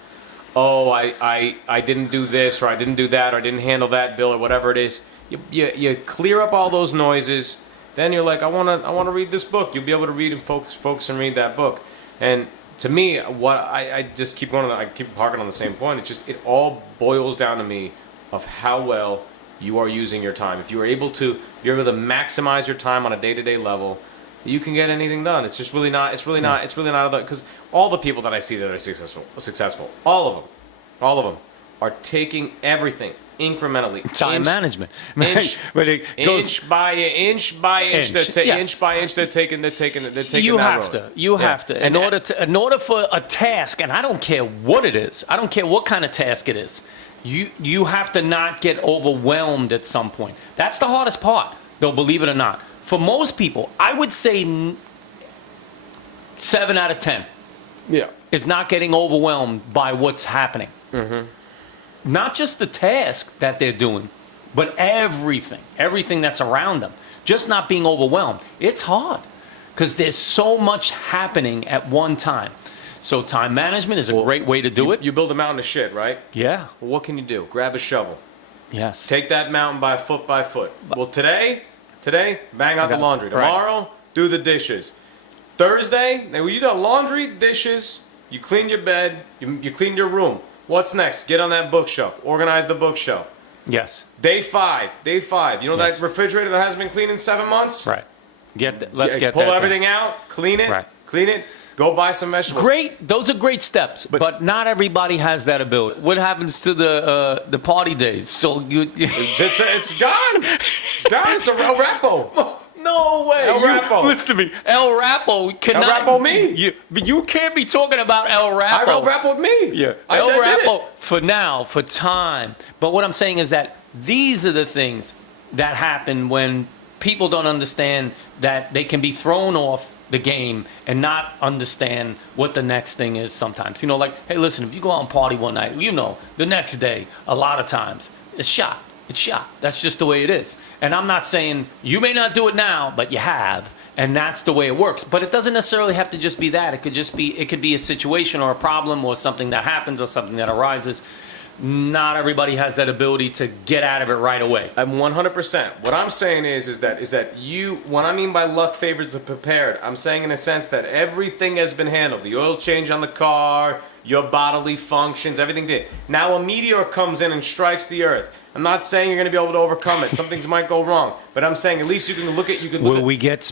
I didn't do this, or I didn't do that, or I didn't handle that bill, or whatever it is. You clear up all those noises. Then you're like, I want to read this book. You'll be able to read and focus and read that book. And to me, what I just keep going. I keep harking on the same point. It all boils down to me of how well you are using your time. If you're able to maximize your time on a day-to-day level, you can get anything done. It's just really not. It's really not. It's really not. Because all the people that I see that are successful, all of them, are taking everything incrementally. Time management. Inch, But it goes, inch by inch by inch. Inch, Inch yes. by inch. They're taking you that have road. to. You Yeah. have to. In order for a task, and I don't care what it is. I don't care what kind of task it is. You have to not get overwhelmed at some point. That's the hardest part, though, believe it or not. For most people, I would say 7 out of 10 Yeah. is not getting overwhelmed by what's happening. Not just the task that they're doing, but everything that's around them. Just not being overwhelmed. It's hard because there's so much happening at one time. So time management is a great way to do it. You build a mountain of shit, right? Yeah. Well, what can you do? Grab a shovel. Yes. Take that mountain by foot. Well, today, bang out the laundry. Right. Tomorrow, do the dishes. Thursday, now you do laundry, dishes, you clean your bed, you clean your room. What's next? Get on that bookshelf. Organize the bookshelf. Yes. Day five. You know Yes. that refrigerator that hasn't been cleaned in 7 months? Right. Let's get Pull that everything done. out, clean it, Right. go buy some vegetables. Great. Those are great steps, but not everybody has that ability. What happens to the party days? So you. It's gone. It's gone. It's a El Rapo. No way. El Rapo. Listen to me. El Rapo cannot. El Rapo me. You can't be talking about El Rapo. I El Rapo'd me. Yeah. I El did Rapo it. for now, for time. But what I'm saying is that these are the things that happen when people don't understand that they can be thrown off the game and not understand what the next thing is sometimes. You know, like, hey, listen, if you go out and party one night, you know, the next day, a lot of times, it's shot. It's shot. That's just the way it is. And I'm not saying you may not do it now, but you have. And that's the way it works. But it doesn't necessarily have to just be that. It could be a situation or a problem or something that happens or something that arises. Not everybody has that ability to get out of it right away. I'm 100%. What I'm saying is that you, when I mean by luck favors the prepared, I'm saying in a sense that everything has been handled. The oil change on the car, your bodily functions, everything did. Now a meteor comes in and strikes the earth. I'm not saying you're going to be able to overcome it. Some things might go wrong, but I'm saying at least you can look at. Will we get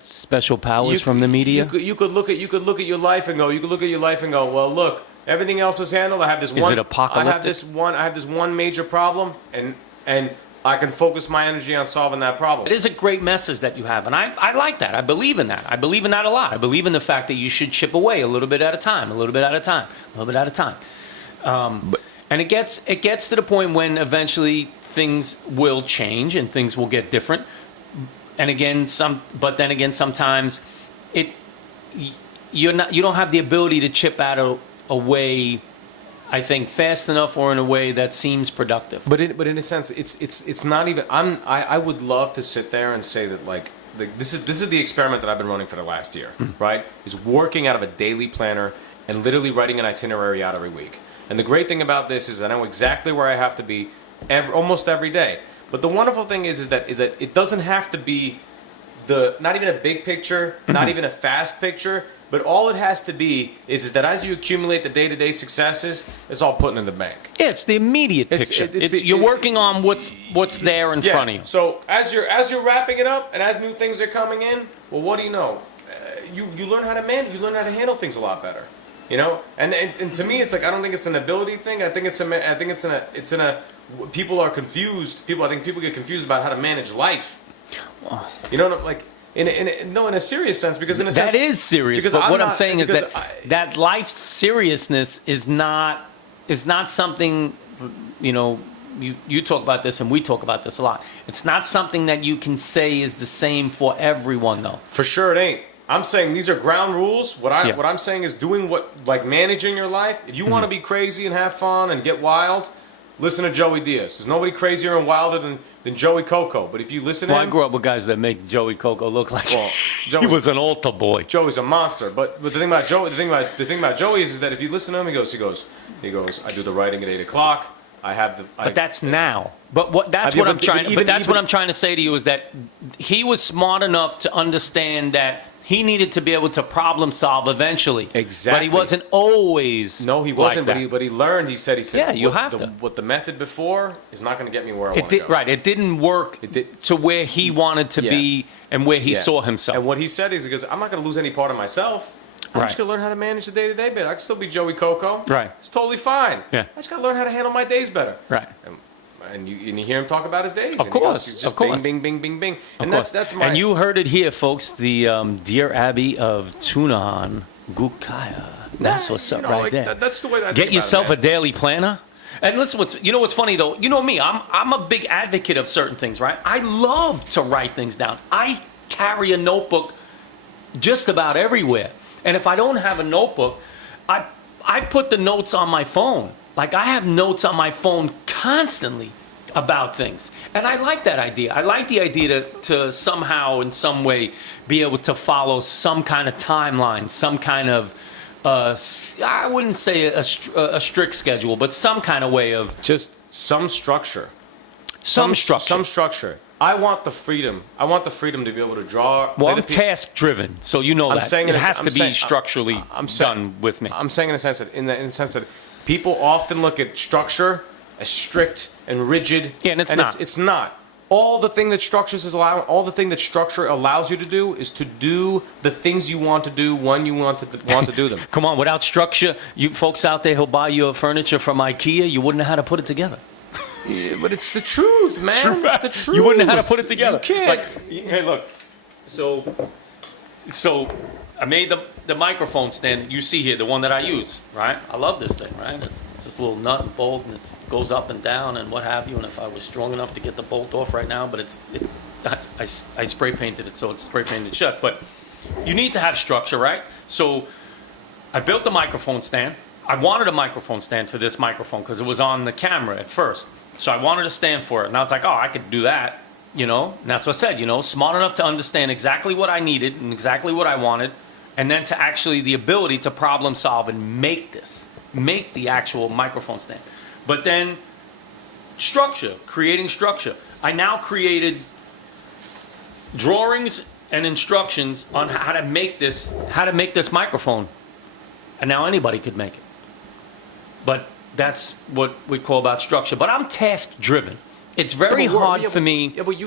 special powers from the media? You could look at your life and go. Well, look, everything else is handled. I have this Is one. it apocalyptic? I have this one major problem, and I can focus my energy on solving that problem. It is a great message that you have, and I like that. I believe in that. I believe in that a lot. I believe in the fact that you should chip away a little bit at a time, a little bit at a time, a little bit at a time. And it gets to the point when eventually things will change and things will get different. And again, sometimes you don't have the ability to chip out a way, I think, fast enough or in a way that seems productive. But in a sense, it's not even. I would love to sit there and say that like this is the experiment that I've been running for the last year, right? Is working out of a daily planner and literally writing an itinerary out every week. And the great thing about this is I know exactly where I have to be almost every day. But the wonderful thing is that it doesn't have to be not even a big picture, not even a fast picture, but all it has to be is that as you accumulate the day-to-day successes, it's all putting in the bank. Yeah, it's the immediate picture. You're working on what's there in front of you. So as you're wrapping it up and as new things are coming in, well, what do you know? You learn how to handle things a lot better. You know, and to me, it's like I don't think it's an ability thing. I think it's in a people are confused. I think people get confused about how to manage life. You know, like in a serious sense, because in a sense that is serious. Because But what I'm not- saying is because that life seriousness is not something. You know, you talk about this and we talk about this a lot. It's not something that you can say is the same for everyone, though. For sure, it ain't. I'm saying these are ground rules. What I'm saying is doing managing your life. If you want to be crazy and have fun and get wild, listen to Joey Diaz. There's nobody crazier and wilder than Joey Coco. But if you listen to him, I grew up with guys that make Joey Coco look like he was an altar boy. Joey's a monster. But the thing about Joey is that if you listen to him, he goes. I do the writing at 8 o'clock. But that's now. But what I'm trying to say to you is that he was smart enough to understand that he needed to be able to problem solve eventually. Exactly. But he wasn't always. No, he wasn't. Like but he learned. He said. Yeah, you have to. What the method before is not going to get me where I want to go. Right. It didn't work to where he wanted to be and where he saw himself. And what he said is, I'm not going to lose any part of myself. I'm just going to learn how to manage the day-to-day bit. I can still be Joey Coco. Right. It's totally fine. Yeah. I just got to learn how to handle my days better. Right. And and you hear him talk about his days. Of and he goes, course, just of course. Bing, bing, bing, bing, bing. Of And course. that's my. And you heard it here, folks. The Dear Abby of Tunahan Gukaya. That's what's up right there. That's the way that I Get think yourself about a daily planner. And listen, what's funny though? You know me, I'm a big advocate of certain things, right? I love to write things down. I carry a notebook just about everywhere. And if I don't have a notebook, I put the notes on my phone. Like I have notes on my phone constantly about things. And I like that idea. I like the idea to somehow, in some way, be able to follow some kind of timeline, some kind of, I wouldn't say a strict schedule, but some kind of way of... just some structure. Some structure. Some structure. I want the freedom. I want the freedom to be able to draw. Well, like I'm the people- task driven, so you know I'm that. saying it in a has sen- to I'm be saying- structurally I'm saying- done with me. I'm saying in a sense that in the sense that people often look at structure as strict and rigid. Yeah, and it's not. It's not. All the thing that structure allows you to do is to do the things you want to do when you want to do them. Come on, without structure, you folks out there who'll buy your furniture from IKEA, you wouldn't know how to put it together. Yeah, but it's the truth, man. It's the truth. You wouldn't know how to put it together. You can't. Like, hey, look. So I made the microphone stand that you see here, the one that I use, right? I love this thing, right? It's this little nut and bolt, and it goes up and down and what have you. And if I was strong enough to get the bolt off right now, but I spray painted it, so it's spray painted shut. But you need to have structure, right? So I built the microphone stand. I wanted a microphone stand for this microphone because it was on the camera at first. So I wanted a stand for it. And I was like, oh, I could do that, And that's what I said, smart enough to understand exactly what I needed and exactly what I wanted. And then to actually the ability to problem solve and make the actual microphone stand. But then creating structure. I now created drawings and instructions on how to make this microphone. And now anybody could make it. But that's what we call about structure. But I'm task driven. It's very hard for me. Yeah, but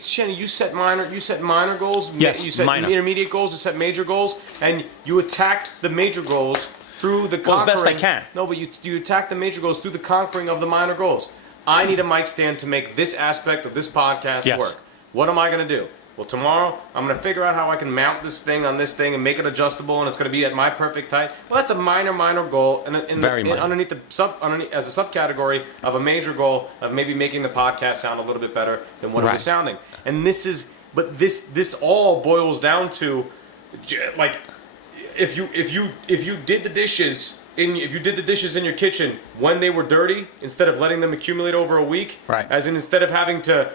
Shannon, you set minor goals. Yes, you set minor. intermediate goals. You set major goals, and you attack the major goals through the conquering. Well, as best I can. No, but you attack the major goals through the conquering of the minor goals. I need a mic stand to make this aspect of this podcast work. What am I going to do? Well, tomorrow I'm going to figure out how I can mount this thing on this thing and make it adjustable, and it's going to be at my perfect height. Well, that's a minor goal, and underneath as a subcategory of a major goal of maybe making the podcast sound a little bit better than what it was sounding. And this all boils down to, like, if you did the dishes in your kitchen when they were dirty instead of letting them accumulate over a week, as in instead of having to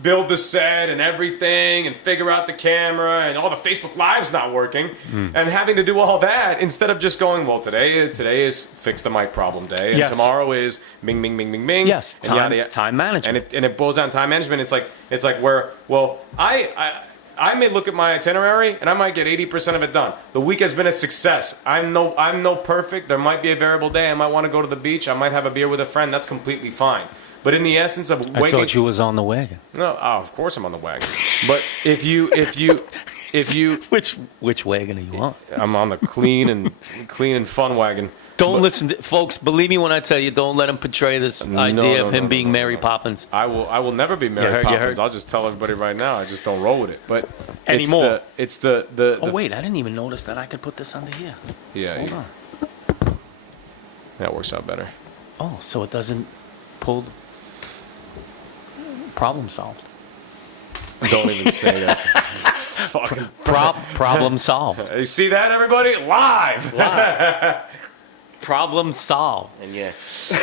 build the set and everything and figure out the camera and all the Facebook Lives not working and having to do all that instead of just going, well, today is fix the mic problem day and tomorrow is bing, bing, bing, bing, bing. Yes, time management. And it boils down to time management. It's like where, well, I may look at my itinerary and I might get 80% of it done. The week has been a success. I'm no perfect. There might be a variable day. I might want to go to the beach. I might have a beer with a friend. That's completely fine. But in the essence of waking, I thought you was on the wagon. No, of course I'm on the wagon. But if you which wagon are you on? I'm on the clean and fun wagon. Don't listen to folks. Believe me when I tell you, don't let him portray this idea of him being Mary Poppins. I will never be Mary Poppins. I'll just tell everybody right now. I just don't roll with it. But anymore. It's the Oh wait, I didn't even notice that I could put this under here. Yeah. Hold on. That works out better. Oh, so it doesn't pull. Problem solved. Don't even say that. It's fucking problem solved. You see that, everybody? Live. Problem solved. And you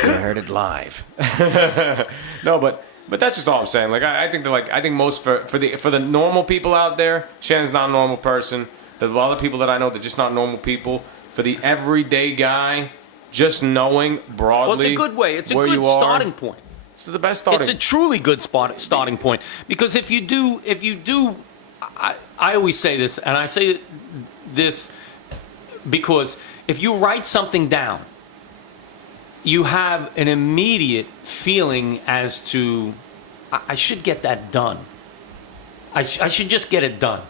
heard it live. No, but that's just all I'm saying. Like I think most for the normal people out there, Shannon's not a normal person. The other people that I know, they're just not normal people. For the everyday guy, just knowing broadly. Well, it's a good way. It's a good starting point. It's the best starting. It's a truly good starting point because if you do, I always say this, and I say this because if you write something down, you have an immediate feeling as to I should get that done. I should just get it done.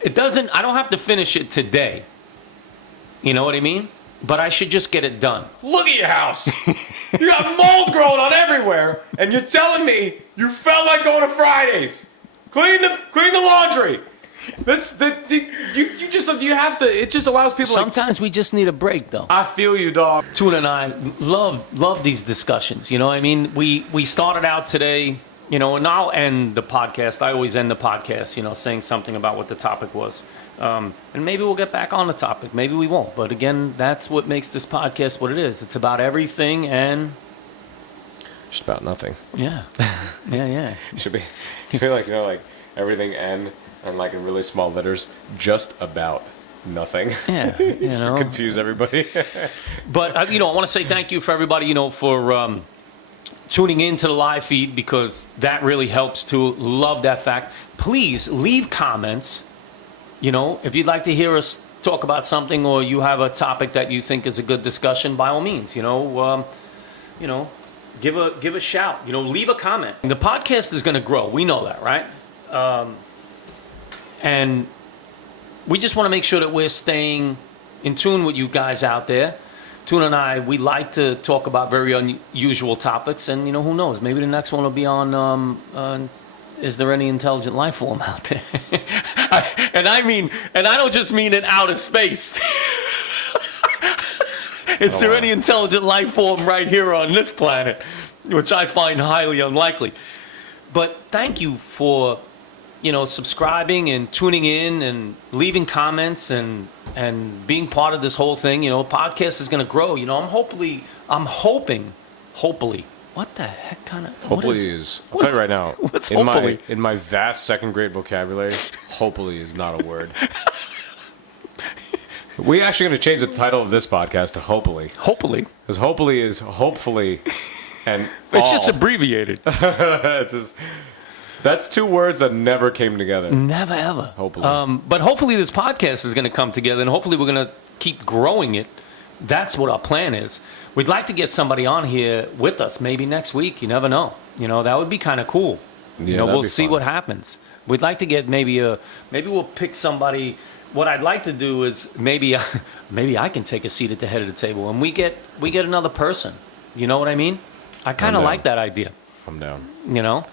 It doesn't. I don't have to finish it today. You know what I mean? But I should just get it done. Look at your house. You got mold growing on everywhere, and you're telling me you felt like going to Fridays. Clean the laundry. You have to. It just allows people. Sometimes we just need a break, though. I feel you, dog. Tuna and I love these discussions. You know what I mean? We started out today, you know, and I'll end the podcast. I always end the podcast, you know, saying something about what the topic was. And maybe we'll get back on the topic. Maybe we won't. But again, that's what makes this podcast what it is. It's about everything and... Just about nothing. Yeah. Yeah. It should be like, you know, like everything and like in really small letters, just about nothing. Yeah. You Just know. to confuse everybody. But, you know, I want to say thank you for everybody, you know, for tuning in to the live feed, because that really helps too. Love that fact. Please leave comments. You know, if you'd like to hear us talk about something, or you have a topic that you think is a good discussion, by all means, you know, give a shout. You know, leave a comment. The podcast is going to grow. We know that, right? And we just want to make sure that we're staying in tune with you guys out there. Tuna and I, we like to talk about very unusual topics, and you know, who knows? Maybe the next one will be on. Is there any intelligent life form out there? And I don't just mean in outer space. Is there any intelligent life form right here on this planet? Which I find highly unlikely. But thank you for, you know, subscribing and tuning in and leaving comments and being part of this whole thing. You know, podcast is going to grow. You know, I'm hoping, what the heck kind of... Hopefully is. I'll tell you right now. What's hopefully? In my vast second grade vocabulary, hopefully is not a word. We're actually going to change the title of this podcast to Hopefully. Hopefully. Because hopefully is hopefully and It's just abbreviated. That's two words that never came together. Never, ever. Hopefully. But hopefully this podcast is going to come together, and hopefully we're going to keep growing it. That's what our plan is. We'd like to get somebody on here with us maybe next week. You never know. You know, that would be kind of cool. Yeah, you know, that'd we'll be see fun. what happens. We'd like to get maybe we'll pick somebody. What I'd like to do is maybe I can take a seat at the head of the table, and we get another person. You know what I mean? I kind of down. like that idea. I'm down. You know,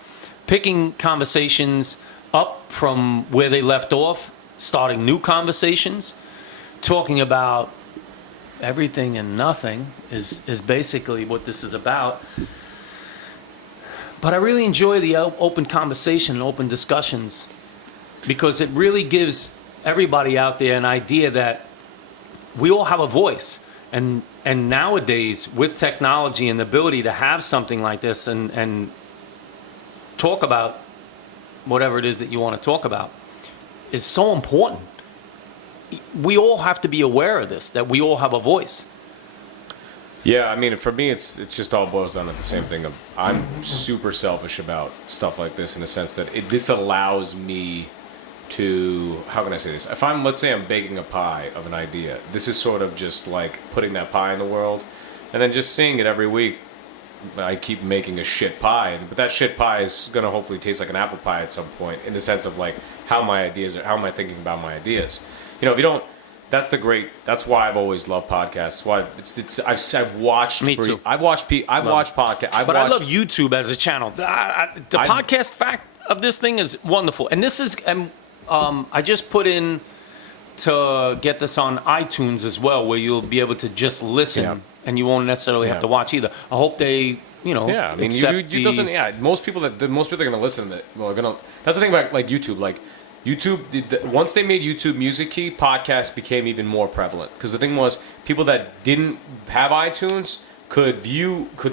picking conversations up from where they left off, starting new conversations, talking about everything and nothing is basically what this is about. But I really enjoy the open conversation and open discussions, because it really gives everybody out there an idea that we all have a voice. And nowadays, with technology and the ability to have something like this and talk about whatever it is that you want to talk about is so important. We all have to be aware of this, that we all have a voice. Yeah, I mean, for me, it's just all boils down to the same thing. I'm super selfish about stuff like this in the sense that this allows me to, how can I say this? If let's say I'm baking a pie of an idea, this is sort of just like putting that pie in the world, and then just seeing it every week. I keep making a shit pie, but that shit pie is gonna hopefully taste like an apple pie at some point, in the sense of like how am I thinking about my ideas? You know, if you don't, that's why I've always loved podcasts. Why I've watched. Me too. I've watched podcasts. But I love YouTube as a channel. The podcast fact of this thing is wonderful, and this is I just put in to get this on iTunes as well, where you'll be able to just listen, and you won't necessarily have to watch either. I hope they, you know, yeah. I mean, most people are going to listen to it. Well, that's the thing about like YouTube. Like YouTube, once they made YouTube Music Key, podcasts became even more prevalent. Because the thing was, people that didn't have iTunes could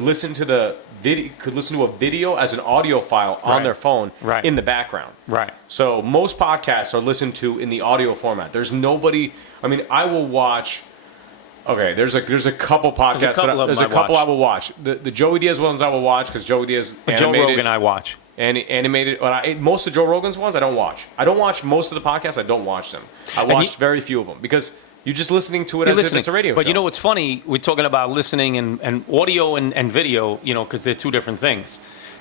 listen to a video as an audio file on their phone in the background. Right. So most podcasts are listened to in the audio format. There's nobody. I mean, I will watch. Okay, there's a couple podcasts. There's a couple I will watch. The Joey Diaz ones I will watch because Joey Diaz animated. Joe Rogan I watch. And animated. Most of Joe Rogan's ones I don't watch. I don't watch most of the podcasts. I don't watch them. I watch very few of them because you're just listening to it as if it's a radio show. But you know what's funny? We're talking about listening and audio and video, you know, because they're two different things.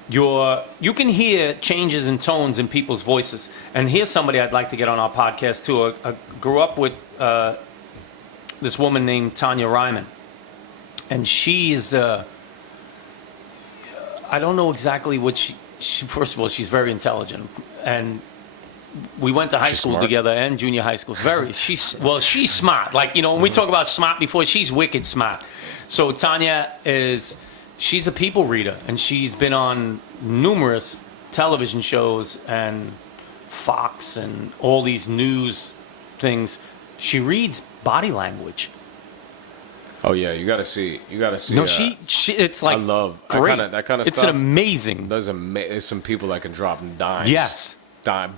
You can hear changes in tones in people's voices. And here's somebody I'd like to get on our podcast too. I grew up with this woman named TONYA REIMAN. And she's I don't know exactly what she first of all, she's very intelligent, and we went to high She's school smart. together and junior high school. She's smart. Like, you know, when we talk about smart before, she's wicked smart. So Tonya she's a people reader, and she's been on numerous television shows and Fox and all these news things. She reads body language. Oh yeah, you gotta see. No, she it's like I love great. that kind of It's stuff. an amazing. There's some people that can drop dimes. Yes.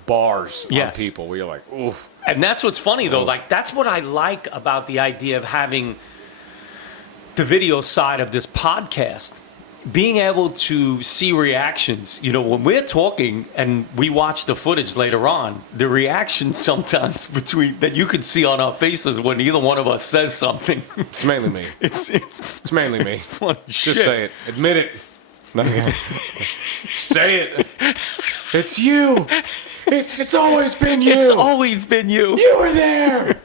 Bars Yes. on people where you're like, oof. And that's what's funny though. Like, that's what I like about the idea of having the video side of this podcast. Being able to see reactions, you know, when we're talking and we watch the footage later on, the reactions sometimes that you can see on our faces when either one of us says something. It's mainly me. It's mainly me. funny Just shit. say it. Admit it. Say it. It's you. It's always been you. It's always been you. You were there.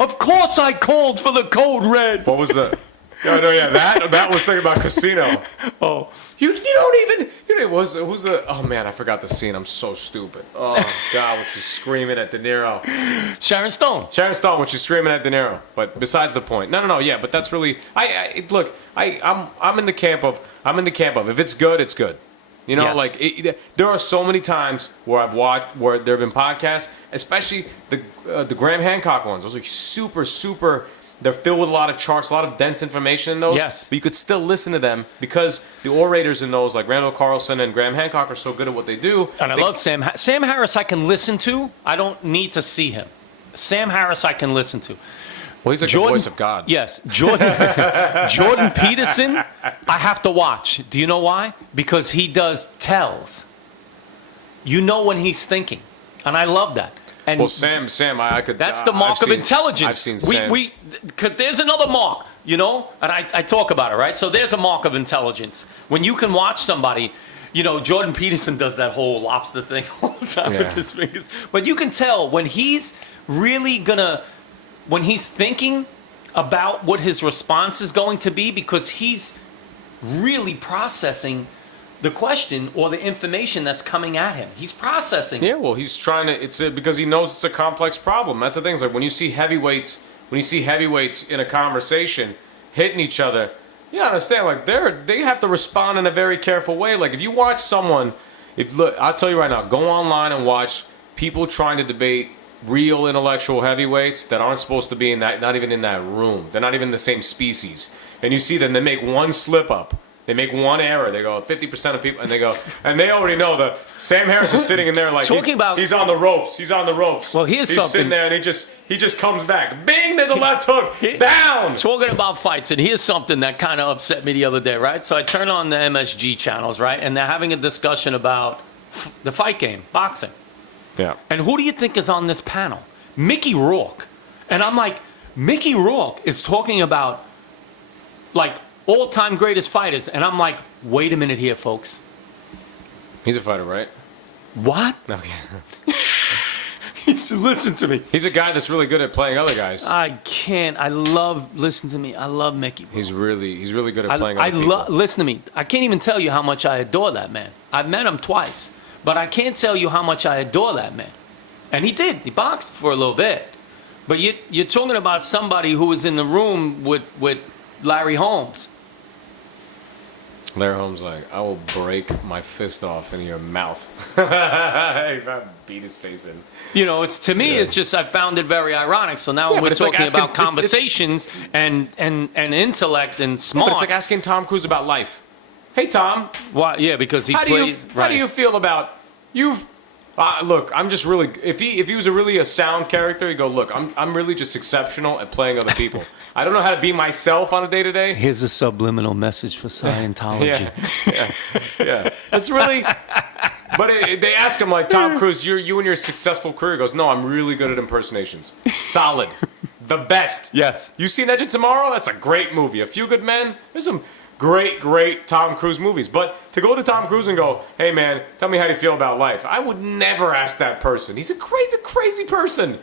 Of course I called for the code red. What was that? Yeah, that was thinking about Casino. Oh. You don't even. Who's the? Oh man, I forgot the scene. I'm so stupid. Oh God, when she's screaming at De Niro. Sharon Stone. Sharon Stone when she's screaming at De Niro. But besides the point. No. Yeah, but that's really. I'm in the camp of. If it's good, it's good. You know, Yes. like there are so many times where I've watched where there have been podcasts, especially the Graham Hancock ones. Those are super. They're filled with a lot of charts, a lot of dense information in those. Yes. But you could still listen to them because the orators in those, like Randall Carlson and Graham Hancock, are so good at what they do. And I love Sam Harris. I can listen to. I don't need to see him. Sam Harris I can listen to. Well, he's like the voice of God. Yes. Jordan Peterson, I have to watch. Do you know why? Because he does tells. You know when he's thinking. And I love that. And Well, Sam, I could. that's the mark of intelligence. I've seen Sam's. There's another mark, you know, and I talk about it, right? So there's a mark of intelligence. When you can watch somebody, you know, Jordan Peterson does that whole lobster thing all the time with his fingers. But you can tell when he's really when he's thinking about what his response is going to be, because he's really processing the question or the information that's coming at him. He's processing. Yeah, well, he's trying to. Because he knows it's a complex problem. That's the thing. It's like when you see heavyweights in a conversation hitting each other, you understand. Like they have to respond in a very careful way. Like if you watch someone, I'll tell you right now, go online and watch people trying to debate real intellectual heavyweights that aren't supposed to be in that, not even in that room. They're not even the same species. And you see them, they make one slip up. They make one error. They go 50% of people, and they go, and they already know that Sam Harris is sitting in there like he's on the ropes. He's on the ropes. Well, he's sitting there, and he just comes back. Bing! There's a left hook. Down. Talking about fights, and here's something that kind of upset me the other day, right? So I turn on the MSG channels, right, and they're having a discussion about the fight game, boxing. Yeah. And who do you think is on this panel? Mickey Rourke. And I'm like, Mickey Rourke is talking about like all-time greatest fighters, and I'm like, wait a minute here, folks. He's a fighter, right? What? Okay. Listen to me. He's a guy that's really good at playing other guys. I can't. Listen to me. I love Mickey Rourke. He's really good at playing other people. Listen to me. I can't even tell you how much I adore that man. I've met him twice, but I can't tell you how much I adore that man. And he did. He boxed for a little bit. But you're talking about somebody who was in the room with Larry Holmes. Larry Holmes like, I will break my fist off in your mouth. I beat his face in. You know, it's to me, it's just I found it very ironic. So now when we're but it's like talking asking- about conversations and intellect and But smart. it's like asking Tom Cruise about life. Hey Tom, Why? Yeah, because he how do played. you feel about you've? Look, I'm just really. If he was a sound character, he'd go, look, I'm really just exceptional at playing other people. I don't know how to be myself on a day to day. Here's a subliminal message for Scientology. Yeah. It's really. But they ask him like, Tom Cruise, you and your successful career. He goes, no, I'm really good at impersonations. Solid, the best. Yes. You seen Edge of Tomorrow? That's a great movie. A Few Good Men. There's some great Tom Cruise movies. But to go to Tom Cruise and go, hey man, tell me how you feel about life. I would never ask that person. He's a crazy person.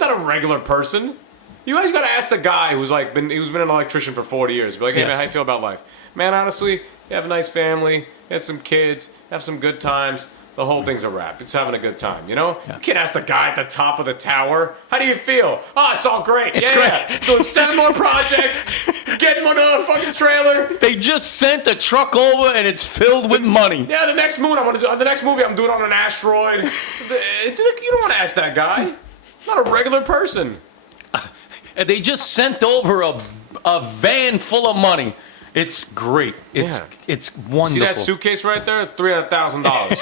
Not a regular person. You guys got to ask the guy who's been an electrician for 40 years. Be like, hey man, how you feel about life? man, honestly, you have a nice family, you have some kids, have some good times. The whole thing's a wrap. It's having a good time, you know? Yeah. You can't ask the guy at the top of the tower, how do you feel? Oh, it's all great. It's great. Doing 7 more projects, getting another fucking trailer. They just sent a truck over and it's filled with money. Yeah, the next movie I'm doing on an asteroid. You don't want to ask that guy. Not a regular person. And they just sent over a van full of money. It's great. It's wonderful. See that suitcase right there? $300,000.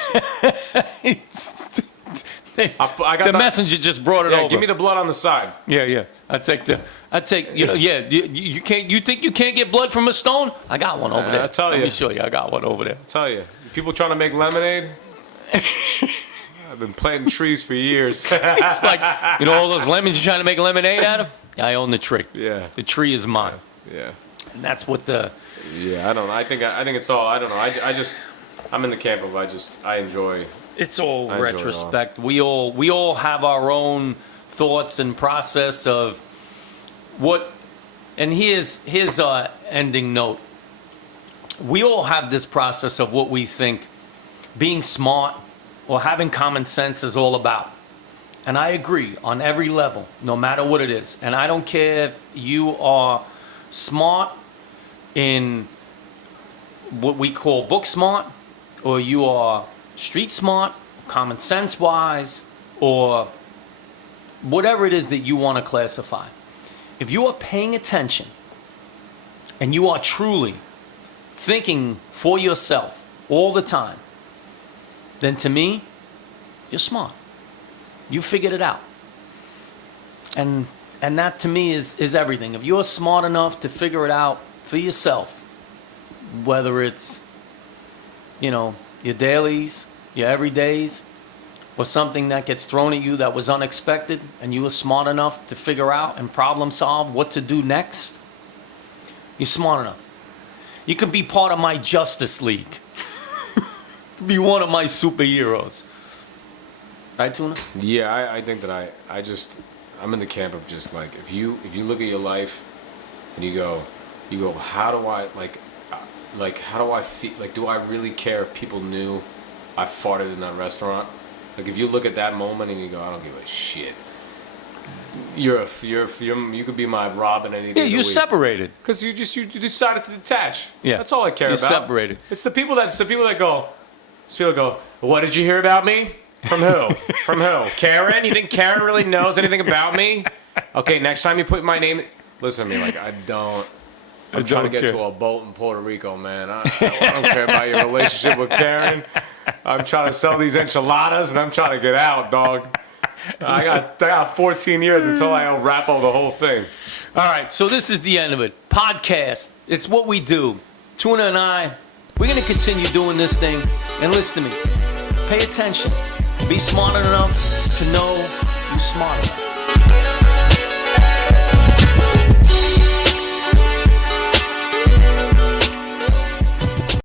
The messenger just brought it over. Give me the blood on the side. Yeah. I take you know, you can't, you think you can't get blood from a stone? I got one over there. I tell you. Let me show you. I got one over there. I tell you. People trying to make lemonade. I've been planting trees for years. It's like, you know, all those lemons you're trying to make lemonade out of? I own the tree. Yeah. The tree is mine. Yeah. And that's what the... Yeah, I don't know. I think it's all, I don't know. I'm in the camp of I enjoy... It's all retrospect. We all have our own thoughts and process of what... And here's our ending note. We all have this process of what we think being smart or having common sense is all about. And I agree on every level, no matter what it is. And I don't care if you are smart in what we call book smart, or you are street smart, common sense wise, or whatever it is that you want to classify. If you are paying attention and you are truly thinking for yourself all the time, then to me, you're smart. You figured it out. And that to me is everything. If you're smart enough to figure it out for yourself, whether it's, you know, your dailies, your everydays, or something that gets thrown at you that was unexpected, and you were smart enough to figure out and problem solve what to do next, you're smart enough. You can be part of my Justice League. Be one of my superheroes. Right, Tuna? Yeah, I think that I'm in the camp of just like, if you look at your life and you go, how do I how do I feel, like, do I really care if people knew I farted in that restaurant? Like, if you look at that moment and you go, I don't give a shit. You could be my Robin any day. Yeah, you're separated. Because you decided to detach. Yeah, that's all I care about. You're separated. It's the people that go. What did you hear about me? From who? From who? Karen? You think Karen really knows anything about me? Okay, next time you put my name... Listen to me, like, I'm trying to get to a boat in Puerto Rico, man. I don't care about your relationship with Karen. I'm trying to sell these enchiladas, and I'm trying to get out, dog. I got 14 years until I wrap up the whole thing. All right, so this is the end of it. Podcast. It's what we do. Tuna and I, we're going to continue doing this thing. And listen to me. Pay attention. Be smart enough to know you're smart enough.